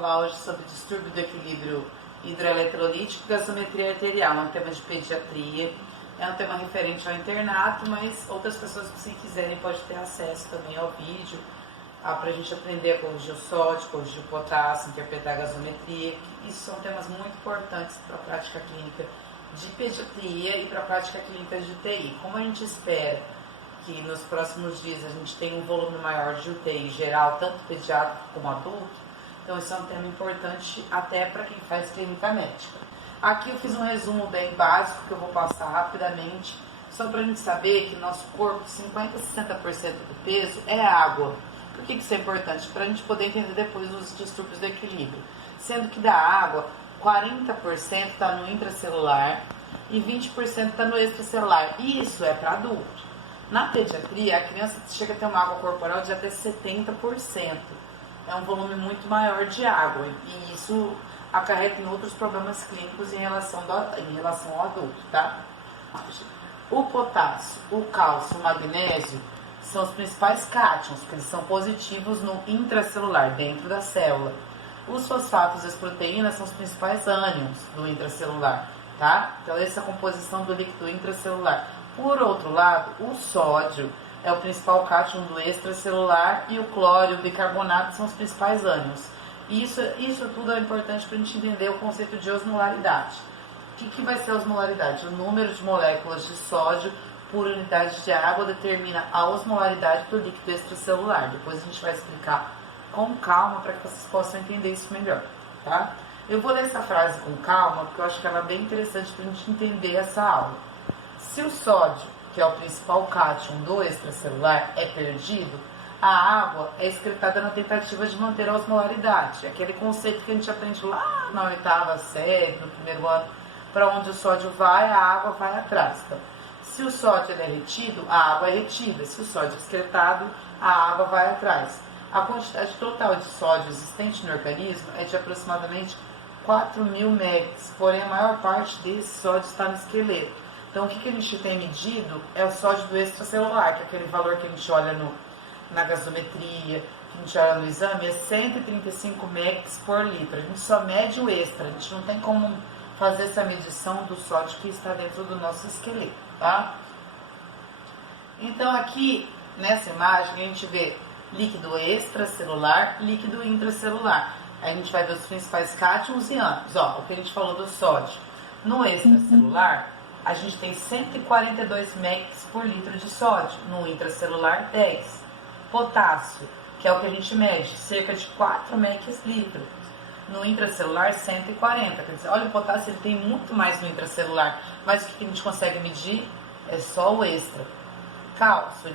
falar hoje sobre distúrbio do equilíbrio hidroeletrolítico e gasometria arterial. É um tema de pediatria, é um tema referente ao internato, mas outras pessoas que se quiserem podem ter acesso também ao vídeo, para a gente aprender a corrigir o sódio, corrigir o potássio, interpretar a gasometria. Isso são temas muito importantes para a prática clínica de pediatria e para a prática clínica de UTI. Como a gente espera que nos próximos dias a gente tenha um volume maior de UTI geral, tanto pediátrico como adulto, então isso é um tema importante até para quem faz clínica médica. Aqui eu fiz um resumo bem básico que eu vou passar rapidamente, só para a gente saber que nosso corpo, 50% a 60% do peso é água. Por que isso é importante? Para a gente poder entender depois os distúrbios do equilíbrio. Sendo que da água, 40% está no intracelular e 20% está no extracelular. E isso é para adulto. Na pediatria, a criança chega a ter uma água corporal de até 70%. É um volume muito maior de água e isso acarreta em outros problemas clínicos em relação ao adulto, tá? O potássio, o cálcio, o magnésio são os principais cátions, porque eles são positivos no intracelular, dentro da célula. Os fosfatos e as proteínas são os principais ânions do intracelular, tá? Então essa é a composição do líquido intracelular. Por outro lado, o sódio é o principal cátion do extracelular e o cloro e o bicarbonato são os principais ânions. Isso tudo é importante para a gente entender o conceito de osmolaridade. O que vai ser a osmolaridade? O número de moléculas de sódio por unidade de água determina a osmolaridade do líquido extracelular. Depois a gente vai explicar com calma para que vocês possam entender isso melhor, tá? Eu vou ler essa frase com calma porque eu acho que ela é bem interessante para a gente entender essa aula. Se o sódio, que é o principal cátion do extracelular, é perdido, a água é excretada na tentativa de manter a osmolaridade. Aquele conceito que a gente aprende lá na 8ª série, no primeiro ano, para onde o sódio vai, a água vai atrás. Então, se o sódio é retido, a água é retida. Se o sódio é excretado, a água vai atrás. A quantidade total de sódio existente no organismo é de aproximadamente 4.000 megs, porém a maior parte desse sódio está no esqueleto. Então o que a gente tem medido é o sódio do extracelular, que é aquele valor que a gente olha na gasometria, que a gente olha no exame, é 135 megs por litro. A gente só mede o extra, a gente não tem como fazer essa medição do sódio que está dentro do nosso esqueleto, tá? Então aqui, nessa imagem, a gente vê líquido extracelular, líquido intracelular. Aí a gente vai ver os principais cátions e ânions. Ó, o que a gente falou do sódio. No extracelular, a gente tem 142 megs por litro de sódio. No intracelular, 10. Potássio, que é o que a gente mede, cerca de 4 megs litro. No intracelular, 140. Quer dizer, olha, o potássio ele tem muito mais no intracelular. Mas o que a gente consegue medir é só o extra. Cálcio,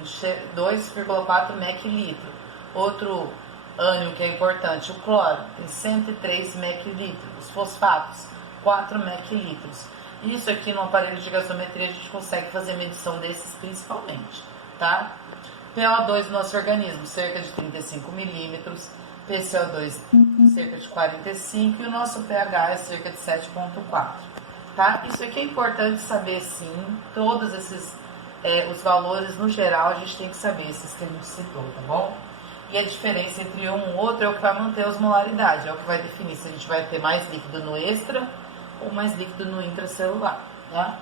2,4 mEq litro. Outro ânion que é importante, o cloro, tem 103 mEq litro. Os fosfatos, 4 mEq litros. Isso aqui no aparelho de gasometria a gente consegue fazer medição desses principalmente, tá? PO2 do nosso organismo, cerca de 35 milímetros. PCO2, cerca de 45. E o nosso pH é cerca de 7,4. Tá? Isso aqui é importante saber sim, todos esses... os valores, no geral, a gente tem que saber, esses que a gente citou, tá bom? E a diferença entre um e outro é o que vai manter a osmolaridade, é o que vai definir se a gente vai ter mais líquido no extra ou mais líquido no intracelular, tá?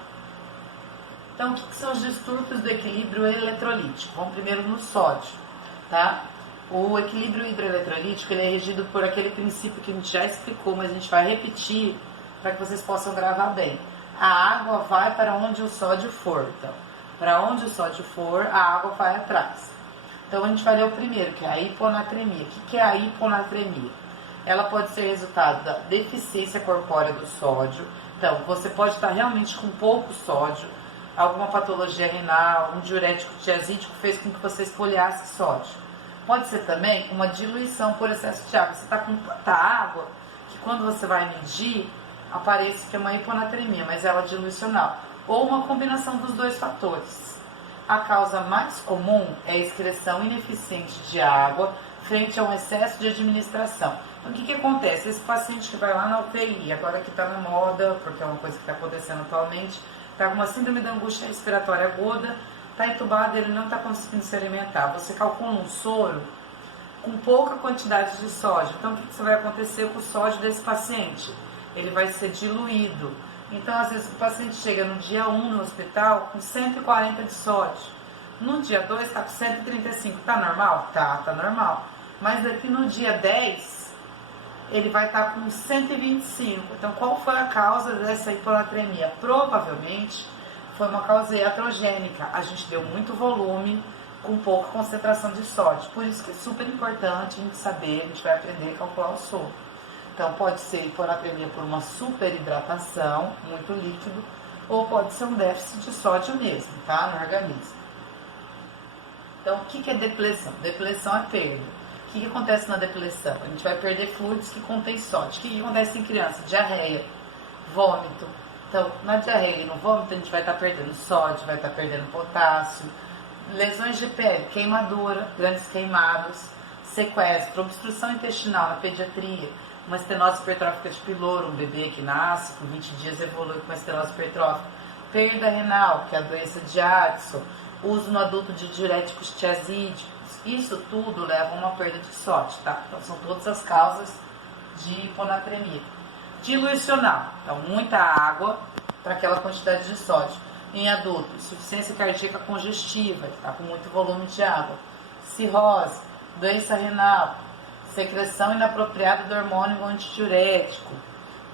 Então, o que são os distúrbios do equilíbrio eletrolítico? Vamos primeiro no sódio, tá? O equilíbrio hidroeletrolítico ele é regido por aquele princípio que a gente já explicou, mas a gente vai repetir para que vocês possam gravar bem. A água vai para onde o sódio for, então. Para onde o sódio for, a água vai atrás. Então, a gente vai ler o primeiro, que é a hiponatremia. O que é a hiponatremia? Ela pode ser resultado da deficiência corpórea do sódio. Então, você pode estar realmente com pouco sódio, alguma patologia renal, um diurético tiazídico fez com que você espoliasse sódio. Pode ser também uma diluição por excesso de água. Você está com tanta água que quando você vai medir, aparece que é uma hiponatremia, mas ela é diluicional. Ou uma combinação dos dois fatores. A causa mais comum é a excreção ineficiente de água frente a um excesso de administração. Então, o que acontece? Esse paciente que vai lá na UTI, agora que está na moda, porque é uma coisa que está acontecendo atualmente, está com uma síndrome da angústia respiratória aguda, está entubado, ele não está conseguindo se alimentar. Você calcula um soro com pouca quantidade de sódio. Então, o que vai acontecer com o sódio desse paciente? Ele vai ser diluído. Então, às vezes, o paciente chega no dia 1 no hospital com 140 de sódio. No dia 2 está com 135. Tá normal? Tá normal. Mas daqui no dia 10, ele vai estar com 125. Então, qual foi a causa dessa hiponatremia? Provavelmente foi uma causa iatrogênica. A gente deu muito volume com pouca concentração de sódio. Por isso que é super importante a gente saber, a gente vai aprender a calcular o soro. Então, pode ser hiponatremia por uma superidratação, muito líquido, ou pode ser um déficit de sódio mesmo, tá? No organismo. Então, o que é depressão? Depressão é perda. O que acontece na depressão? A gente vai perder fluidos que contêm sódio. O que acontece em criança? Diarreia, vômito. Então, na diarreia e no vômito, a gente vai estar perdendo sódio, vai estar perdendo potássio, lesões de pele, queimadura, grandes queimados, sequestro, obstrução intestinal na pediatria, uma estenose hipertrófica de pylori, um bebê que nasce com 20 dias evolui com uma estenose hipertrófica, perda renal, que é a doença de Addison, uso no adulto de diuréticos tiazídicos, isso tudo leva a uma perda de sódio, tá? Então são todas as causas de hiponatremia. Diluicional, então muita água para aquela quantidade de sódio. Em adulto, insuficiência cardíaca congestiva, está com muito volume de água. Cirrose, doença renal, secreção inapropriada do hormônio antidiurético,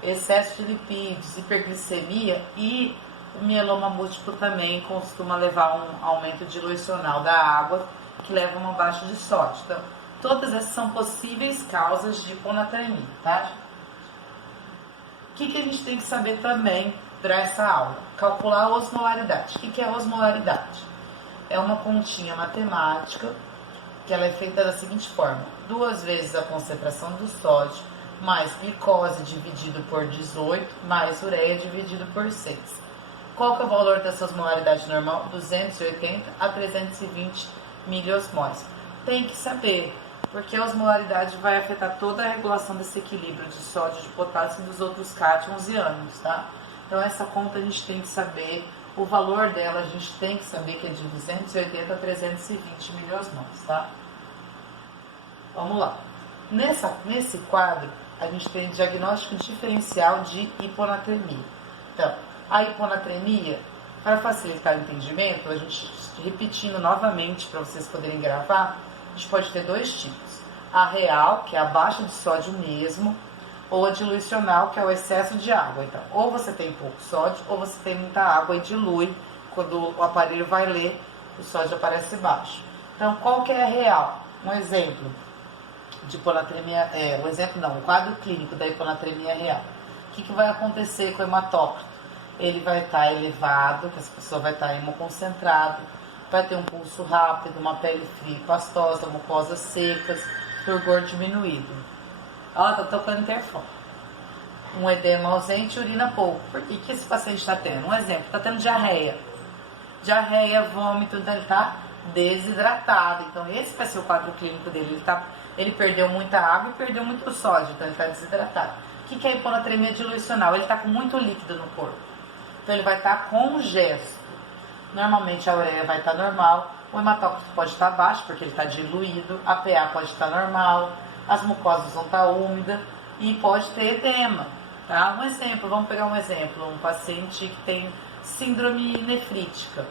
excesso de lipídios, hiperglicemia e o mieloma múltiplo também costuma levar a um aumento diluicional da água, que leva a uma baixa de sódio. Então, todas essas são possíveis causas de hiponatremia, tá? O que a gente tem que saber também para essa aula? Calcular a osmolaridade. O que é a osmolaridade? É uma continha matemática que ela é feita da seguinte forma: 2 vezes a concentração do sódio, mais glicose dividido por 18, mais ureia dividido por 6. Qual que é o valor dessa osmolaridade normal? 280 a 320 miliosmols. Tem que saber, porque a osmolaridade vai afetar toda a regulação desse equilíbrio de sódio, de potássio e dos outros cátions e ânions, tá? Então essa conta a gente tem que saber, o valor dela a gente tem que saber que é de 280 a 320 miliosmols, tá? Vamos lá. Nesse quadro, a gente tem diagnóstico diferencial de hiponatremia. Então, a hiponatremia, para facilitar o entendimento, a gente, repetindo novamente para vocês poderem gravar, a gente pode ter 2 tipos. A real, que é a baixa de sódio mesmo, ou a diluicional, que é o excesso de água. Então, ou você tem pouco sódio, ou você tem muita água e dilui. Quando o aparelho vai ler, o sódio aparece baixo. Então, qual que é a real? Um exemplo de hiponatremia, o quadro clínico da hiponatremia real. O que vai acontecer com o hematócrito? Ele vai estar elevado, que essa pessoa vai estar hemoconcentrado, vai ter um pulso rápido, uma pele fria e pastosa, mucosas secas, turgor diminuído. Ela está tocando interfone. Um edema ausente e urina pouco. Por que esse paciente está tendo? Um exemplo, está tendo diarreia. Diarreia, vômito, então ele está desidratado. Então esse vai ser o quadro clínico dele. Ele perdeu muita água e perdeu muito sódio, então ele está desidratado. O que é hiponatremia diluicional? Ele está com muito líquido no corpo. Então ele vai estar congesto. Normalmente a ureia vai estar normal, o hematócrito pode estar baixo porque ele está diluído, a PA pode estar normal, as mucosas vão estar úmidas e pode ter edema, tá? Um exemplo, vamos pegar um exemplo, um paciente que tem síndrome nefrítica.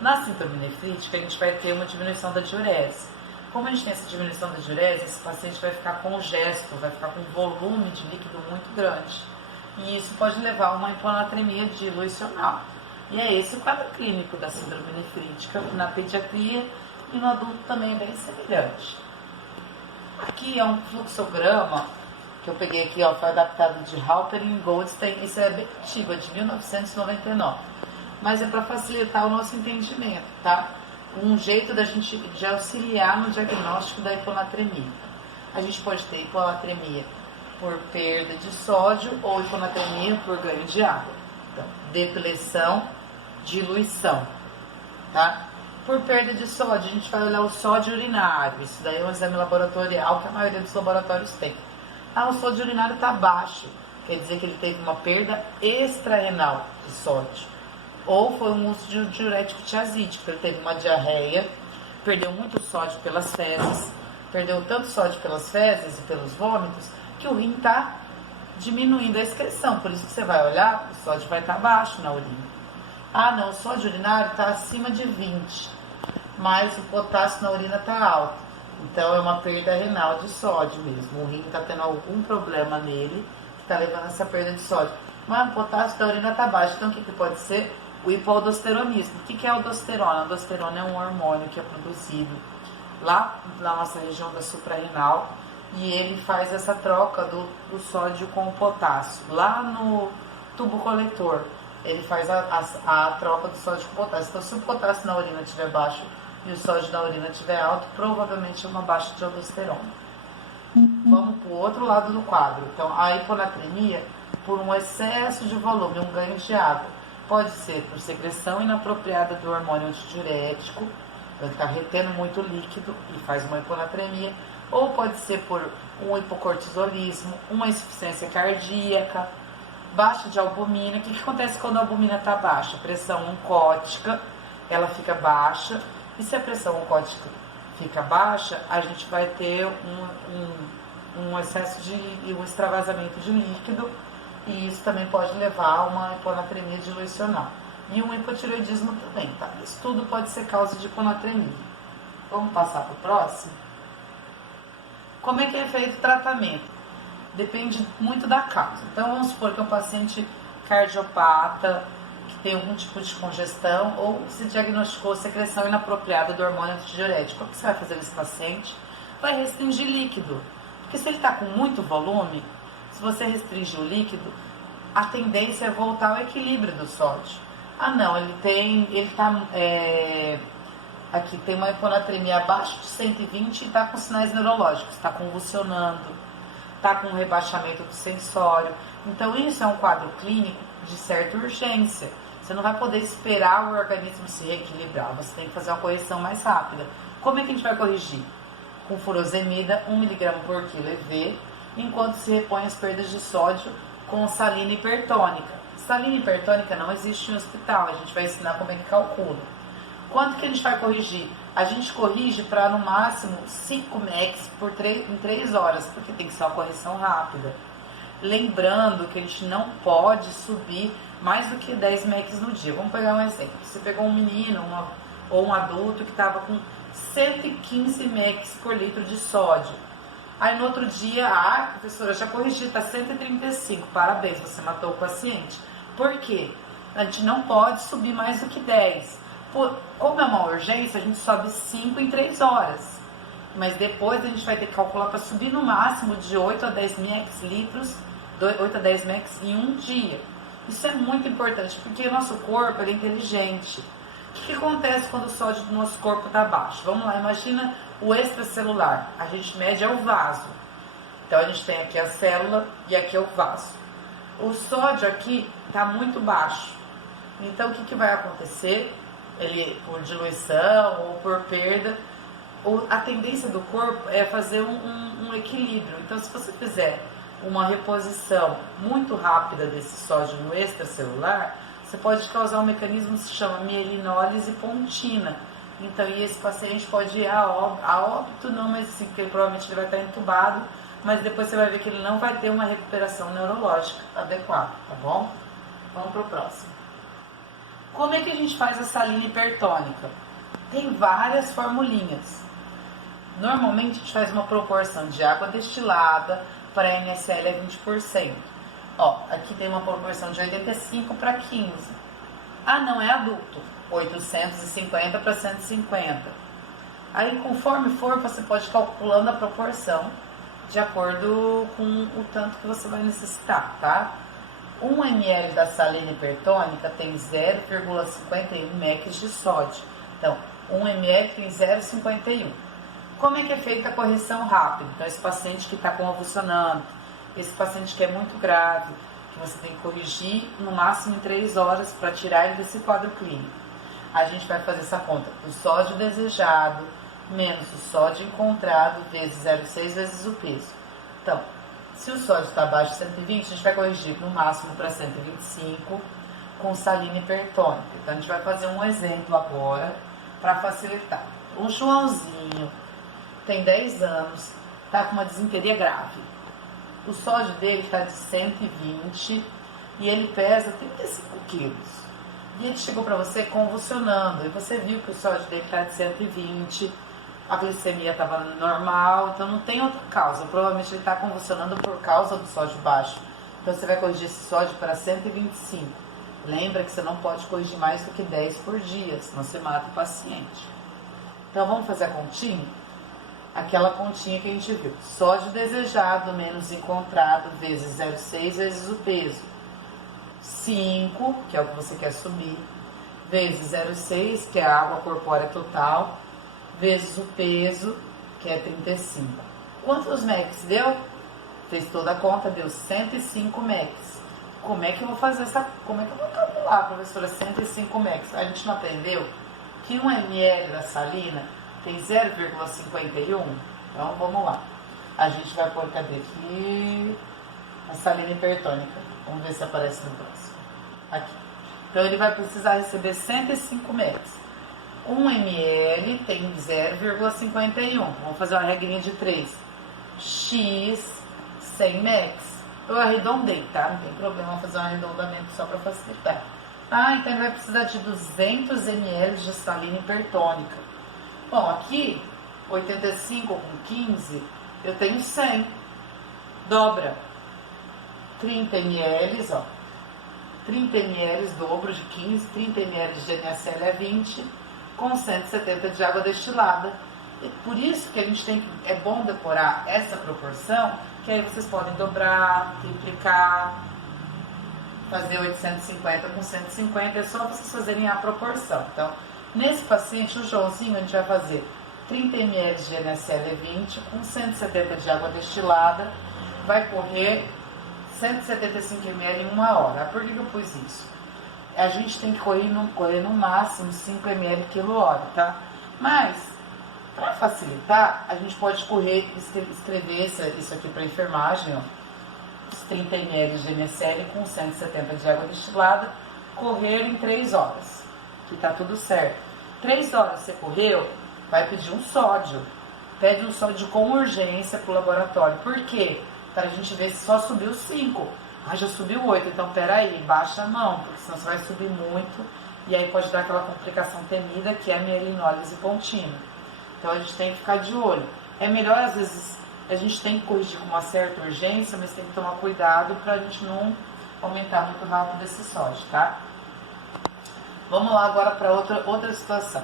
Na síndrome nefrítica a gente vai ter uma diminuição da diurese. Como a gente tem essa diminuição da diurese, esse paciente vai ficar congesto, vai ficar com um volume de líquido muito grande. E isso pode levar a uma hiponatremia diluicional. E é esse o quadro clínico da síndrome nefrítica, que na pediatria e no adulto também é bem semelhante. Aqui é um fluxograma que eu peguei aqui, ó, foi adaptado de Halperin e Goldstein. Isso é bem antigo, é de 1999. Mas é para facilitar o nosso entendimento, tá? Um jeito da gente de auxiliar no diagnóstico da hiponatremia. A gente pode ter hiponatremia por perda de sódio ou hiponatremia por ganho de água. Então, depressão, diluição, tá? Por perda de sódio, a gente vai olhar o sódio urinário. Isso daí é um exame laboratorial que a maioria dos laboratórios tem. Ah, o sódio urinário está baixo, quer dizer que ele teve uma perda extrarenal de sódio. Ou foi um uso de diurético tiazídico, ele teve uma diarreia, perdeu muito sódio pelas fezes, perdeu tanto sódio pelas fezes e pelos vômitos, que o rim está diminuindo a excreção. Por isso que você vai olhar, o sódio vai estar baixo na urina. Ah, não, o sódio urinário está acima de 20, mas o potássio na urina está alto. Então é uma perda renal de sódio mesmo. O rim está tendo algum problema nele que está levando a essa perda de sódio. Mas o potássio da urina está baixo. Então o que pode ser? O hipoaldosteronismo. O que é a aldosterona? A aldosterona é um hormônio que é produzido lá na nossa região da suprarrenal e ele faz essa troca do sódio com o potássio. Lá no tubo coletor, ele faz a troca do sódio com o potássio. Então, se o potássio na urina estiver baixo e o sódio na urina estiver alto, provavelmente é uma baixa de aldosterona. Vamos para o outro lado do quadro. Então, a hiponatremia por um excesso de volume, um ganho de água. Pode ser por secreção inapropriada do hormônio antidiurético, ele está retendo muito líquido e faz uma hiponatremia, ou pode ser por um hipocortisolismo, uma insuficiência cardíaca, baixa de albumina. O que acontece quando a albumina está baixa? A pressão oncótica, ela fica baixa, e se a pressão oncótica fica baixa, a gente vai ter um excesso de um extravasamento de líquido, e isso também pode levar a uma hiponatremia dilucional. E um hipotireoidismo também, tá? Isso tudo pode ser causa de hiponatremia. Vamos passar para o próximo? Como é que é feito o tratamento? Depende muito da causa. Então, vamos supor que é um paciente cardiopata, que tem algum tipo de congestão, ou se diagnosticou secreção inapropriada do hormônio antidiurético. O que você vai fazer nesse paciente? Vai restringir líquido. Porque se ele está com muito volume, se você restringir o líquido, a tendência é voltar ao equilíbrio do sódio. Ah não, aqui tem uma hiponatremia abaixo de 120 e está com sinais neurológicos, está convulsionando, está com rebaixamento do sensório. Então isso é um quadro clínico de certa urgência. Você não vai poder esperar o organismo se reequilibrar, você tem que fazer uma correção mais rápida. Como é que a gente vai corrigir? Com furosemida, 1 mg por quilo EV, enquanto se repõe as perdas de sódio com salina hipertônica. Salina hipertônica não existe em hospital, a gente vai ensinar como é que calcula. Quanto que a gente vai corrigir? A gente corrige para no máximo 5 mEq em 3 horas, porque tem que ser uma correção rápida. Lembrando que a gente não pode subir mais do que 10 mEq no dia. Vamos pegar um exemplo. Você pegou um menino ou um adulto que estava com 115 mEq por litro de sódio. Aí no outro dia, professora, eu já corrigi, está 135, parabéns, você matou o paciente. Por quê? A gente não pode subir mais do que 10. Como é uma urgência, a gente sobe 5 em 3 horas. Mas depois a gente vai ter que calcular para subir no máximo de 8 a 10 mEq, 8 a 10 mEq em um dia. Isso é muito importante, porque o nosso corpo é inteligente. O que acontece quando o sódio do nosso corpo está baixo? Vamos lá, imagina o extracelular. A gente mede é o vaso. Então a gente tem aqui a célula e aqui é o vaso. O sódio aqui está muito baixo. Então o que vai acontecer? Ele, por diluição ou por perda, a tendência do corpo é fazer um equilíbrio. Então se você fizer uma reposição muito rápida desse sódio no extracelular, você pode causar um mecanismo que se chama mielinólise pontina. Então, e esse paciente pode ir a óbito, não, mas sim, porque provavelmente ele vai estar entubado, mas depois você vai ver que ele não vai ter uma recuperação neurológica adequada, tá bom? Vamos para o próximo. Como é que a gente faz a salina hipertônica? Tem várias formulinhas. Normalmente a gente faz uma proporção de água destilada para NSL a 20%. Ó, aqui tem uma proporção de 85 para 15. Ah, não é adulto. 850 para 150. Aí, conforme for, você pode ir calculando a proporção de acordo com o tanto que você vai necessitar, tá? 1 ml da salina hipertônica tem 0,51 mEq de sódio. Então, 1 ml tem 0,51. Como é que é feita a correção rápida? Então, esse paciente que está convulsionando, esse paciente que é muito grave, que você tem que corrigir no máximo em 3 horas para tirar ele desse quadro clínico. A gente vai fazer essa conta do sódio desejado menos o sódio encontrado vezes 0,6 vezes o peso. Então, se o sódio está abaixo de 120, a gente vai corrigir no máximo para 125 com salina hipertônica. Então, a gente vai fazer um exemplo agora para facilitar. O Joãozinho, tem 10 anos, tá com uma disenteria grave. O sódio dele está de 120 e ele pesa 35 quilos. E ele chegou para você convulsionando, e você viu que o sódio dele está de 120, a glicemia estava normal, então não tem outra causa. Provavelmente ele está convulsionando por causa do sódio baixo. Então você vai corrigir esse sódio para 125. Lembra que você não pode corrigir mais do que 10 por dia, senão você mata o paciente. Então vamos fazer a continha? Aquela continha que a gente viu. Sódio desejado menos encontrado vezes 0,6 vezes o peso. 5, que é o que você quer subir, vezes 0,6, que é a água corpórea total, vezes o peso, que é 35. Quantos MECs deu? Fez toda a conta, deu 105 MECs. Como é que eu vou fazer como é que eu vou calcular, professora, 105 MECs? A gente não aprendeu que 1 ml da salina tem 0,51? Então vamos lá. A gente vai pôr, cadê aqui? A salina hipertônica. Vamos ver se aparece no próximo. Aqui. Então ele vai precisar receber 105 MECs. 1 ml tem 0,51. Vamos fazer uma regrinha de 3. X 100 MECs. Eu arredondei, tá? Não tem problema fazer um arredondamento só para facilitar. Ah, então ele vai precisar de 200 ml de salina hipertônica. Bom, aqui, 85 com 15, eu tenho 100. Dobra. 30 ml, ó. 30 ml, dobro de 15, 30 ml de NaCl é 20, com 170 de água destilada. E por isso que a gente é bom decorar essa proporção, que aí vocês podem dobrar, triplicar, fazer 850 com 150, é só vocês fazerem a proporção. Então, nesse paciente, o Joãozinho, a gente vai fazer 30 ml de NaCl 20 com 170 de água destilada, vai correr 175 ml em 1 hora. Por que eu pus isso? A gente tem que correr no máximo 5 ml quilo-hora, tá? Mas, para facilitar, a gente pode escrever isso aqui para enfermagem, ó. Os 30 ml de NaCl com 170 de água destilada, correr em 3 horas, que tá tudo certo. 3 horas você correu, vai pedir um sódio. Pede um sódio com urgência pro laboratório. Por quê? Para a gente ver se só subiu 5. Ah, já subiu 8, então peraí, baixa não, porque senão você vai subir muito e aí pode dar aquela complicação temida que é a mielinólise contínua. Então a gente tem que ficar de olho. É melhor, às vezes, a gente tem que corrigir com uma certa urgência, mas tem que tomar cuidado para a gente não aumentar muito rápido esse sódio, tá? Vamos lá agora para outra situação.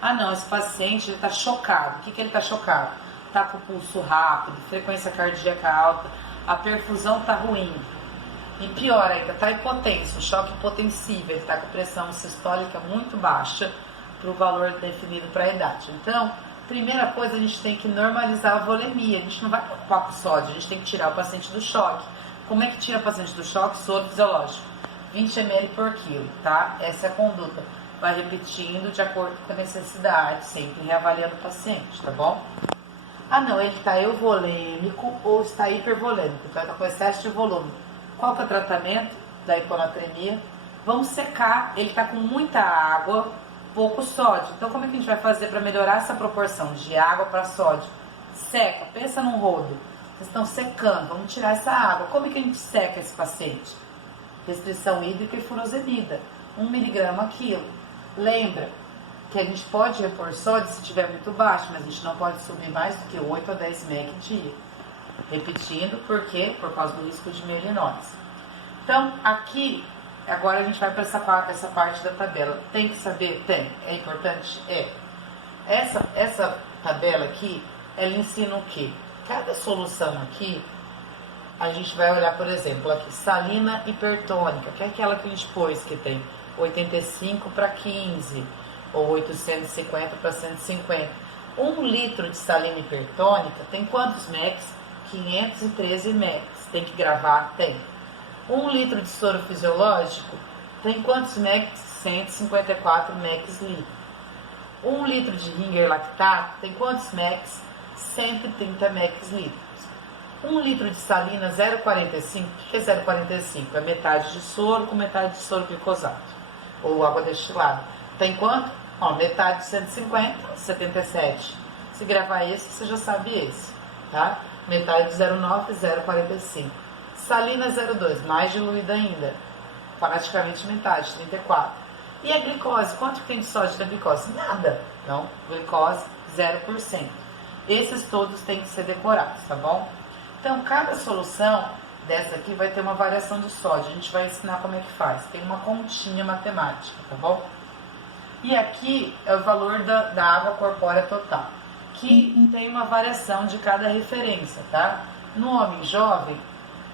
Ah não, esse paciente está chocado. O que ele está chocado? Está com pulso rápido, frequência cardíaca alta, a perfusão está ruim. E pior ainda, está hipotenso, choque hipotensível, ele está com pressão sistólica muito baixa para o valor definido para a idade. Então, primeira coisa, a gente tem que normalizar a volemia. A gente não vai preocupar com sódio, a gente tem que tirar o paciente do choque. Como é que tira o paciente do choque? Soro fisiológico, 20 ml por quilo, tá? Essa é a conduta. Vai repetindo de acordo com a necessidade, sempre reavaliando o paciente, tá bom? Ah não, ele está euvolêmico ou está hipervolêmico, então ele está com excesso de volume. Qual que é o tratamento da hiponatremia? Vamos secar, ele está com muita água, pouco sódio. Então como é que a gente vai fazer para melhorar essa proporção de água para sódio? Seca, pensa num rodo. Vocês estão secando, vamos tirar essa água. Como é que a gente seca esse paciente? Restrição hídrica e furosemida, 1 mg a quilo. Lembra que a gente pode repor sódio se estiver muito baixo, mas a gente não pode subir mais do que 8 a 10 mg dia. Repetindo, por quê? Por causa do risco de mielinólise. Então, aqui, agora a gente vai para essa parte da tabela. Tem que saber? Tem. É importante? É. Essa tabela aqui, ela ensina o quê? Cada solução aqui, a gente vai olhar, por exemplo, aqui, salina hipertônica, que é aquela que a gente pôs, que tem 85 para 15, ou 850 para 150. 1 litro de salina hipertônica tem quantos MECs? 513 MECs. Tem que gravar? Tem. 1 litro de soro fisiológico tem quantos MECs? 154 MECs litro. 1 litro de Ringer lactato tem quantos MECs? 130 MECs litros. 1 litro de salina 0,45, o que é 0,45? É metade de soro com metade de soro glicosato, ou água destilada. Tem quanto? Ó, metade de 150, 77. Se gravar esse, você já sabe esse, tá? Metal de 0,9, 0,45. Salina 0,2, mais diluída ainda. Praticamente metade, 34. E a glicose, quanto tem de sódio da glicose? Nada. Não, glicose 0%. Esses todos têm que ser decorados, tá bom? Então, cada solução dessa aqui vai ter uma variação de sódio. A gente vai ensinar como é que faz. Tem uma continha matemática, tá bom? E aqui é o valor da água corpórea total, que tem uma variação de cada referência, tá? No homem jovem,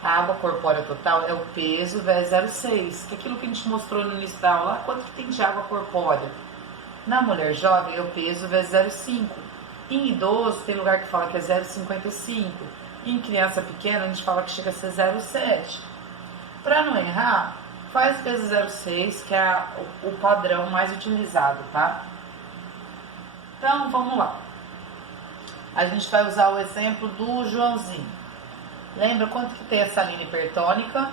a água corpórea total é o peso vezes 0,6, que é aquilo que a gente mostrou no início da aula, quanto que tem de água corpórea. Na mulher jovem é o peso vezes 0,5. Em idoso, tem lugar que fala que é 0,55. Em criança pequena, a gente fala que chega a ser 0,7. Para não errar, faz vezes 0,6, que é o padrão mais utilizado, tá? Então, vamos lá. A gente vai usar o exemplo do Joãozinho. Lembra quanto que tem a salina hipertônica?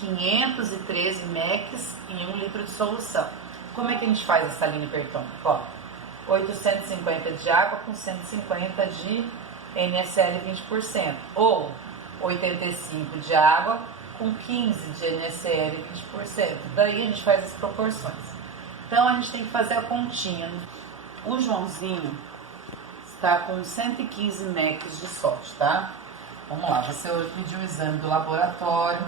513 mEq em 1 litro de solução. Como é que a gente faz a salina hipertônica? Ó, 850 de água com 150 de NaCl 20%. Ou 85 de água com 15 de NaCl 20%. Daí a gente faz as proporções. Então a gente tem que fazer a continha. O Joãozinho está com 115 mEq de sódio, tá? Vamos lá, você pediu o exame do laboratório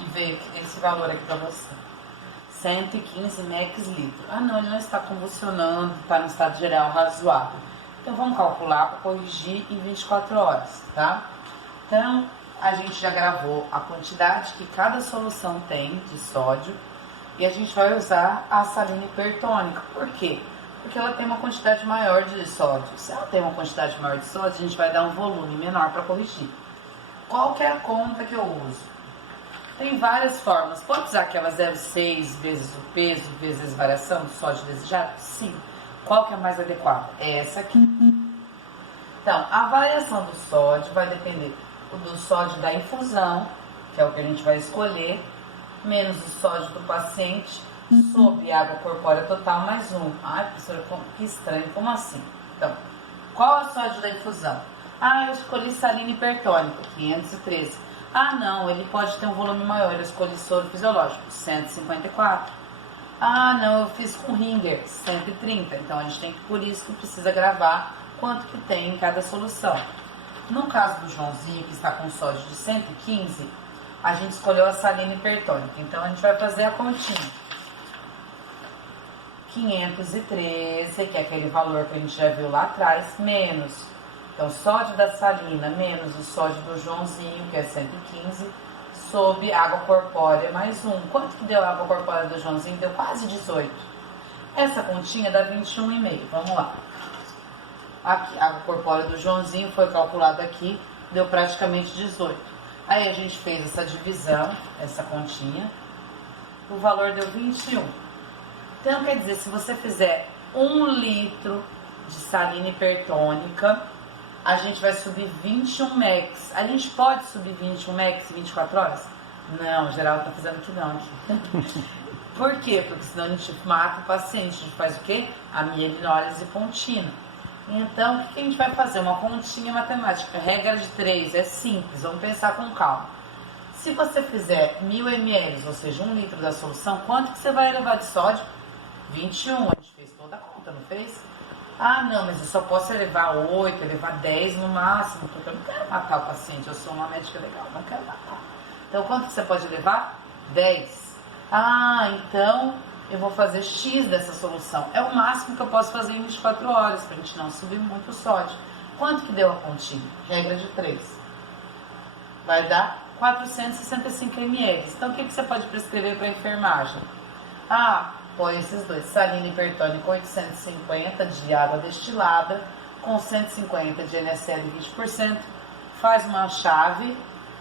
e veio aqui esse valor aqui para você. 115 mEq litro. Ah não, ele não está convulsionando, está no estado geral razoável. Então vamos calcular para corrigir em 24 horas, tá? Então a gente já gravou a quantidade que cada solução tem de sódio e a gente vai usar a salina hipertônica. Por quê? Porque ela tem uma quantidade maior de sódio. Se ela tem uma quantidade maior de sódio, a gente vai dar um volume menor para corrigir. Qual que é a conta que eu uso? Tem várias formas. Pode usar aquela 0,6 vezes o peso, vezes a variação do sódio desejado? Sim. Qual que é mais adequada? É essa aqui. Então, a variação do sódio vai depender do sódio da infusão, que é o que a gente vai escolher, menos o sódio do paciente, sobre água corpórea total mais 1. Ai, professora, que estranho, como assim? Então, qual é o sódio da infusão? Ah, eu escolhi salina hipertônica, 513. Ah, não, ele pode ter um volume maior, eu escolhi soro fisiológico, 154. Ah, não, eu fiz com Ringer, 130. Então, a gente tem que, por isso que precisa gravar quanto que tem em cada solução. No caso do Joãozinho, que está com sódio de 115, a gente escolheu a salina hipertônica. Então, a gente vai fazer a continha. 513, que é aquele valor que a gente já viu lá atrás, menos. Então, sódio da salina menos o sódio do Joãozinho, que é 115, sobre água corpórea mais 1. Quanto que deu a água corpórea do Joãozinho? Deu quase 18. Essa continha dá 21,5. Vamos lá. Aqui, a água corpórea do Joãozinho foi calculada aqui, deu praticamente 18. Aí a gente fez essa divisão, essa continha, o valor deu 21. Então, quer dizer, se você fizer 1 litro de salina hipertônica, a gente vai subir 21 mEq. A gente pode subir 21 mEq em 24 horas? Não, o Geraldo tá fazendo que não aqui. Por quê? Porque senão a gente mata o paciente. A gente faz o quê? A mielinólise pontina. Então, o que a gente vai fazer? Uma continha matemática. Regra de 3, é simples, vamos pensar com calma. Se você fizer 1000 ml, ou seja, 1 litro da solução, quanto que você vai elevar de sódio? 21, a gente fez toda a conta, não fez? Ah, não, mas eu só posso elevar 8, elevar 10 no máximo, porque eu não quero matar o paciente, eu sou uma médica legal, não quero matar. Então, quanto que você pode elevar? 10. Ah, então eu vou fazer X dessa solução. É o máximo que eu posso fazer em 24 horas, pra gente não subir muito o sódio. Quanto que deu a continha? Regra de 3. Vai dar 465 ml. Então, o que você pode prescrever para enfermagem? Ah, põe esses dois. Salina hipertônica 850 de água destilada com 150 de NaCl 20%. Faz uma chave,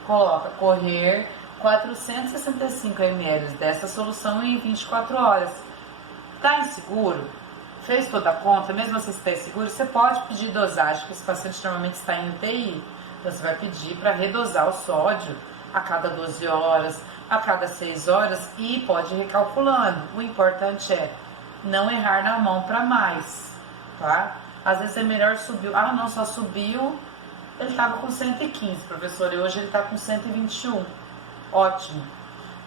coloca correr 465 ml dessa solução em 24 horas. Tá inseguro? Fez toda a conta? Mesmo assim, se está inseguro, você pode pedir dosagem, porque esse paciente normalmente está em UTI. Então, você vai pedir para redosar o sódio a cada 12 horas, a cada 6 horas e pode ir recalculando. O importante é não errar na mão para mais, tá? Às vezes é melhor subir. Ah, não, só subiu, ele estava com 115, professor, e hoje ele está com 121. Ótimo.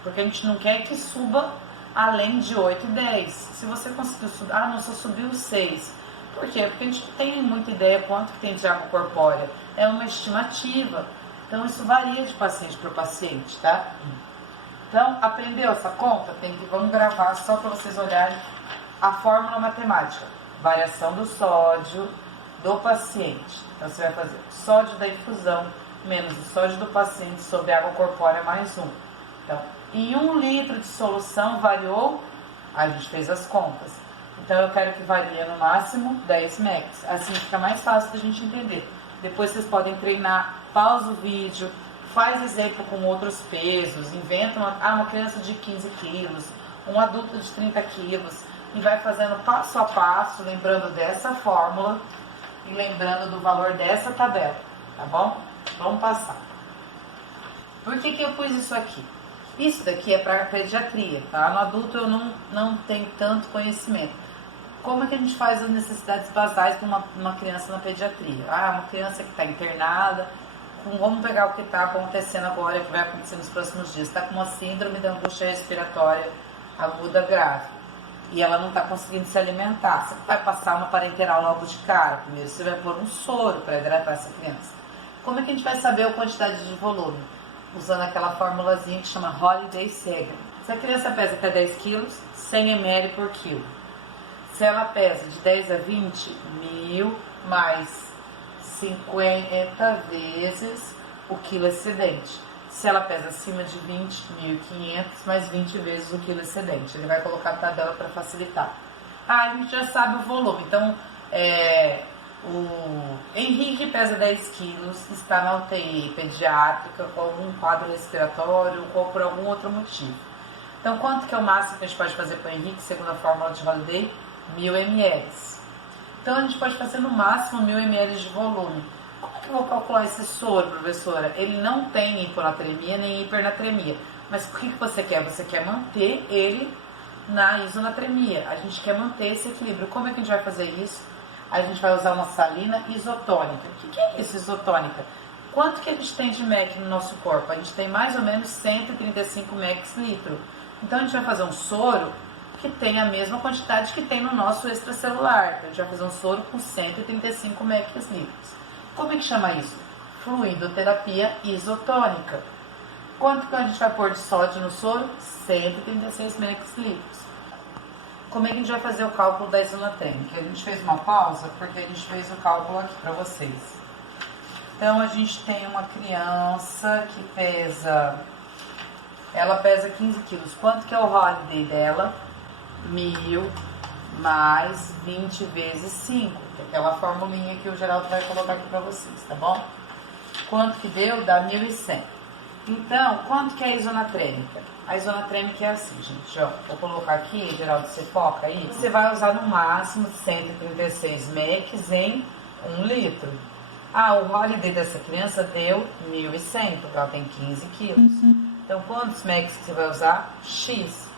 Porque a gente não quer que suba além de 8 e 10. Se você conseguiu subir, ah, não, só subiu 6. Por quê? Porque a gente não tem muita ideia quanto que tem de água corpórea. É uma estimativa. Então, isso varia de paciente para paciente, tá? Então, aprendeu essa conta? Vamos gravar só para vocês olharem a fórmula matemática. Variação do sódio do paciente. Então, você vai fazer sódio da infusão menos o sódio do paciente sobre água corpórea mais 1. Então, em 1 litro de solução variou, a gente fez as contas. Então, eu quero que varie no máximo 10 mEq. Assim fica mais fácil da gente entender. Depois vocês podem treinar, pausa o vídeo, faz exemplo com outros pesos, inventa uma criança de 15 quilos, um adulto de 30 quilos, e vai fazendo passo a passo, lembrando dessa fórmula e lembrando do valor dessa tabela, tá bom? Vamos passar. Por que eu pus isso aqui? Isso daqui é para pediatria, tá? No adulto eu não tenho tanto conhecimento. Como é que a gente faz as necessidades basais de uma criança na pediatria? Ah, uma criança que está internada, vamos pegar o que está acontecendo agora, o que vai acontecer nos próximos dias. Está com uma síndrome da angústia respiratória aguda grave e ela não está conseguindo se alimentar. Você vai passar uma parenteral logo de cara. Primeiro você vai pôr um soro para hidratar essa criança. Como é que a gente vai saber a quantidade de volume? Usando aquela formulazinha que chama Holiday Segre. Se a criança pesa até 10 quilos, 100 ml por quilo. Se ela pesa de 10 a 20, 1.000 mais 50 vezes o quilo excedente. Se ela pesa acima de 20, 1.500 mais 20 vezes o quilo excedente. Ele vai colocar a tabela para facilitar. Ah, a gente já sabe o volume. Então, o Henrique pesa 10 quilos, está na UTI pediátrica com algum quadro respiratório ou por algum outro motivo. Então, quanto que é o máximo que a gente pode fazer para o Henrique, segundo a fórmula de Holiday? 1.000 ml. Então, a gente pode fazer no máximo 1.000 ml de volume. Como é que eu vou calcular esse soro, professora? Ele não tem hiponatremia nem hipernatremia. Mas o que você quer? Você quer manter ele na isonatremia. A gente quer manter esse equilíbrio. Como é que a gente vai fazer isso? A gente vai usar uma salina isotônica. O que é isso, isotônica? Quanto que a gente tem de MEC no nosso corpo? A gente tem mais ou menos 135 MEC litro. Então, a gente vai fazer um soro que tem a mesma quantidade que tem no nosso extracelular. Então, a gente vai fazer um soro com 135 MEC litros. Como é que chama isso? Fluidoterapia isotônica. Quanto que a gente vai pôr de sódio no soro? 136 MEC litros. Como é que a gente vai fazer o cálculo da isonatrêmica? A gente fez uma pausa porque a gente fez o cálculo aqui para vocês. Então, a gente tem uma criança que ela pesa 15 quilos. Quanto que é o Holiday dela? 1.000 mais 20 vezes 5, que é aquela formulinha que o Geraldo vai colocar aqui para vocês, tá bom? Quanto que deu? Dá 1.100. Então, quanto que é a isonatrêmica? A isonatrêmica é assim, gente, ó. Vou colocar aqui, Geraldo, você foca aí. Você vai usar no máximo 136 MEC em 1 litro. Ah, o Holiday dessa criança deu 1.100, porque ela tem 15 quilos. Então, quantos MEC você vai usar? X.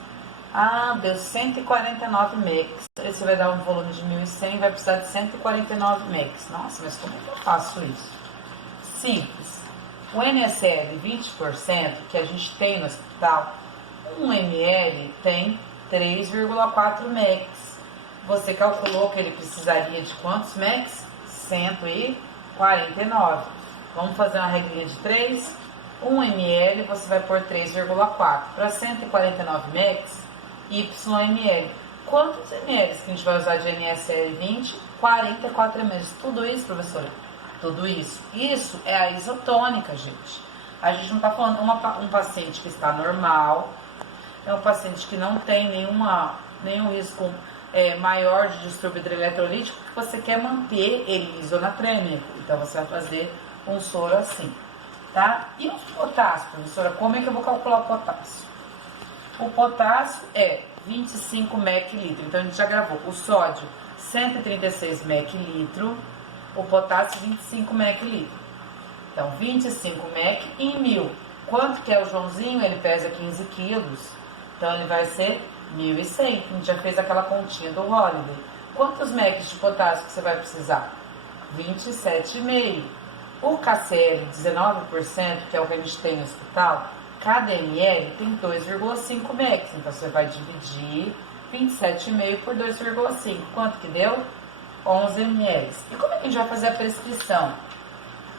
Ah, deu 149 MEC. Você vai dar um volume de 1.100 e vai precisar de 149 MEC. Nossa, mas como é que eu faço isso? Simples. O NSL 20% que a gente tem no hospital, 1 ml tem 3,4 MEC. Você calculou que ele precisaria de quantos MEC? 149. Vamos fazer uma regrinha de 3. 1 ml você vai pôr 3,4. Para 149 MEC, YML. Quantos ml que a gente vai usar de NSL 20? 44 ml. Tudo isso, professora? Tudo isso. Isso é a isotônica, gente. A gente não está falando um paciente que está normal, é um paciente que não tem nenhum risco maior de distúrbio hidroeletrolítico, que você quer manter ele isonatrêmico. Então, você vai fazer um soro assim, tá? E o potássio, professora? Como é que eu vou calcular o potássio? O potássio é 25 MEC litro. Então, a gente já gravou. O sódio, 136 MEC litro. O potássio, 25 MEC litro. Então, 25 MEC em 1.000. Quanto que é o Joãozinho? Ele pesa 15 quilos. Então, ele vai ser 1.100. A gente já fez aquela continha do Holiday. Quantos mEq de potássio que você vai precisar? 27,5. O KCl 19%, que é o que a gente tem no hospital, cada ml tem 2,5 mEq. Então você vai dividir 27,5 por 2,5. Quanto que deu? 11 ml. E como é que a gente vai fazer a prescrição?